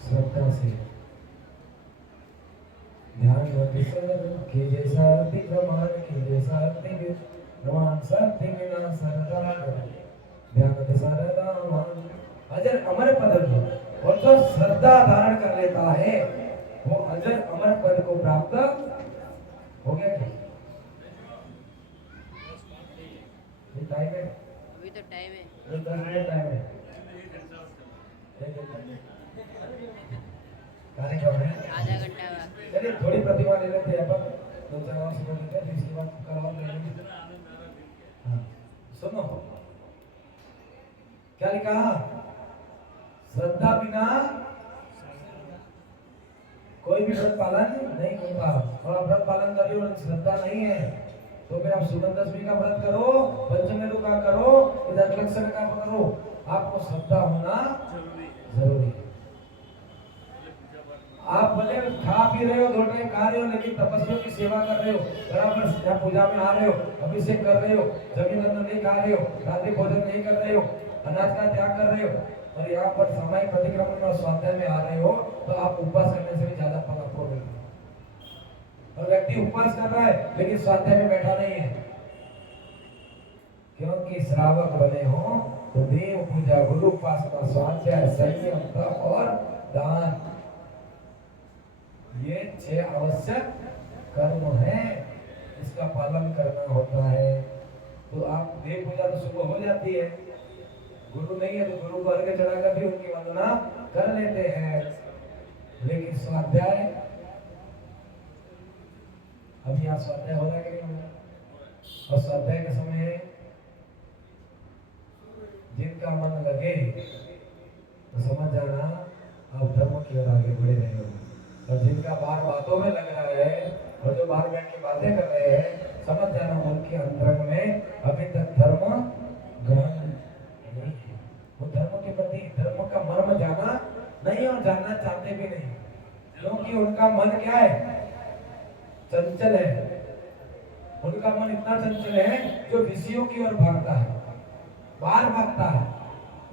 श्रद्धा से ध्यान कि जैसा प्रमाण की जैसा प्रमाण शक्ति बिना सरदा ध्यान सरदा अजर अमर पद। और जो श्रद्धा धारण कर लेता है वो अजर अमर पद को प्राप्त हो गया। ये टाइम है, अभी तो टाइम है, ये 10 मिनट टाइम है। कार्यक्रम है आधा घंटा बाकी। चलिए थोड़ी प्रतिभा ले लेते हैं अपन, 2-4 और सुन लेते हैं, फिर इसके बाद कल और ले लेंगे। हाँ सुनो क्या लिखा? श्रद्धा बिना कोई भी व्रत पालन नहीं होता। और आप व्रत पालन कर रहे हो, श्रद्धा नहीं है तो फिर आप सुगंध दशमी का व्रत करो, पंचमेरु का करो, इधर लक्षण का करो, आपको श्रद्धा होना जरूरी है। आप भले खा पी रहे हो, 2 टाइम खा रहे हो, लेकिन तपस्वियों की सेवा कर रहे हो, बराबर या पूजा में आ रहे हो, अभिषेक कर रहे हो, जमीन अन्न नहीं खा रहे हो, रात्रि भोजन नहीं कर रहे हो, अनाज का त्याग कर रहे हो, और यहाँ पर सामायिक प्रतिक्रमण में और स्वाध्याय में आ रहे हो, तो आप उपवास करने से भी ज्यादा फल आपको मिलेगा। और व्यक्ति उपवास कर रहा है लेकिन स्वाध्याय में बैठा नहीं है, क्योंकि श्रावक बने हो तो देव पूजा, गुरु उपासना, स्वाध्याय, संयम, तप और दान, ये 6 आवश्यक कर्म हैं, इसका पालन करना होता है। तो आप देव पूजा तो सुबह हो जाती है, गुरु नहीं है तो गुरु को अर्घ्य चढ़ाकर भी उनकी वंदना कर लेते हैं। लेकिन स्वाध्याय, अभी यहाँ स्वाध्याय हो रहा है कि नहीं हो रहा? और स्वाध्याय के समय जिनका मन लगे तो समझ जाना आप धर्म की ओर आगे बढ़े रहे हो, और जिनका बाहर बातों में लग रहा है और जो बाहर बैठ के बातें कर रहे हैं, समझ जाना उनके अंतरंग में अभी तक धर्म ग्रहण नहीं है। वो धर्म के प्रति धर्म का मर्म जाना नहीं और जानना चाहते भी नहीं, क्योंकि उनका मन क्या है, चंचल है। उनका मन इतना चंचल है जो विषयों की ओर भागता है, बाहर भागता है,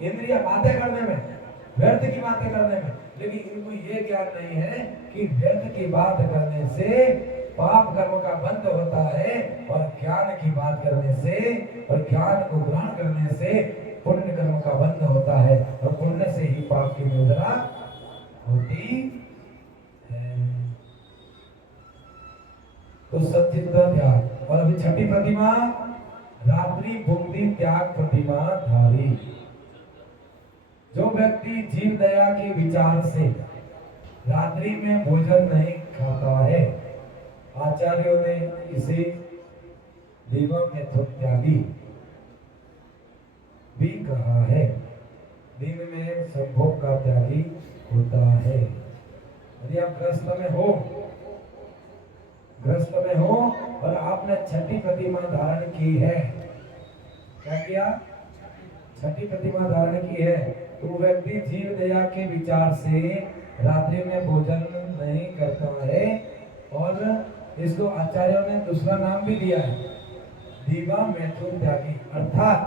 इंद्रिय बातें करने में, व्यर्थ की बातें करने में। लेकिन इनको ये ज्ञान नहीं है कि व्यर्थ की बात करने से पाप कर्म का बंध होता है, और ज्ञान की बात करने से और ज्ञान को ग्रहण करने से पुण्य कर्म का बंध होता है, और पुण्य से ही पाप की निवृत्ति होती है। तो सच्चित त्याग। और अभी छठी प्रतिमा, रात्रि भुक्ति त्याग प्रतिमा धारी। जो व्यक्ति जीव दया के विचार से रात्रि में भोजन नहीं खाता है, आचार्यों ने इसे त्यागी भी कहा है। दिन में संभोग का त्यागी होता है। यदि आप ग्रस्त में हो और आपने छठी प्रतिमा धारण की है, क्या किया? छठी प्रतिमा धारण की है, तो व्यक्ति जीव दया के विचार से रात्रि में भोजन नहीं करता है। और इसको आचार्यों ने दूसरा नाम भी दिया है, दीवा मैथुन त्यागी, अर्थात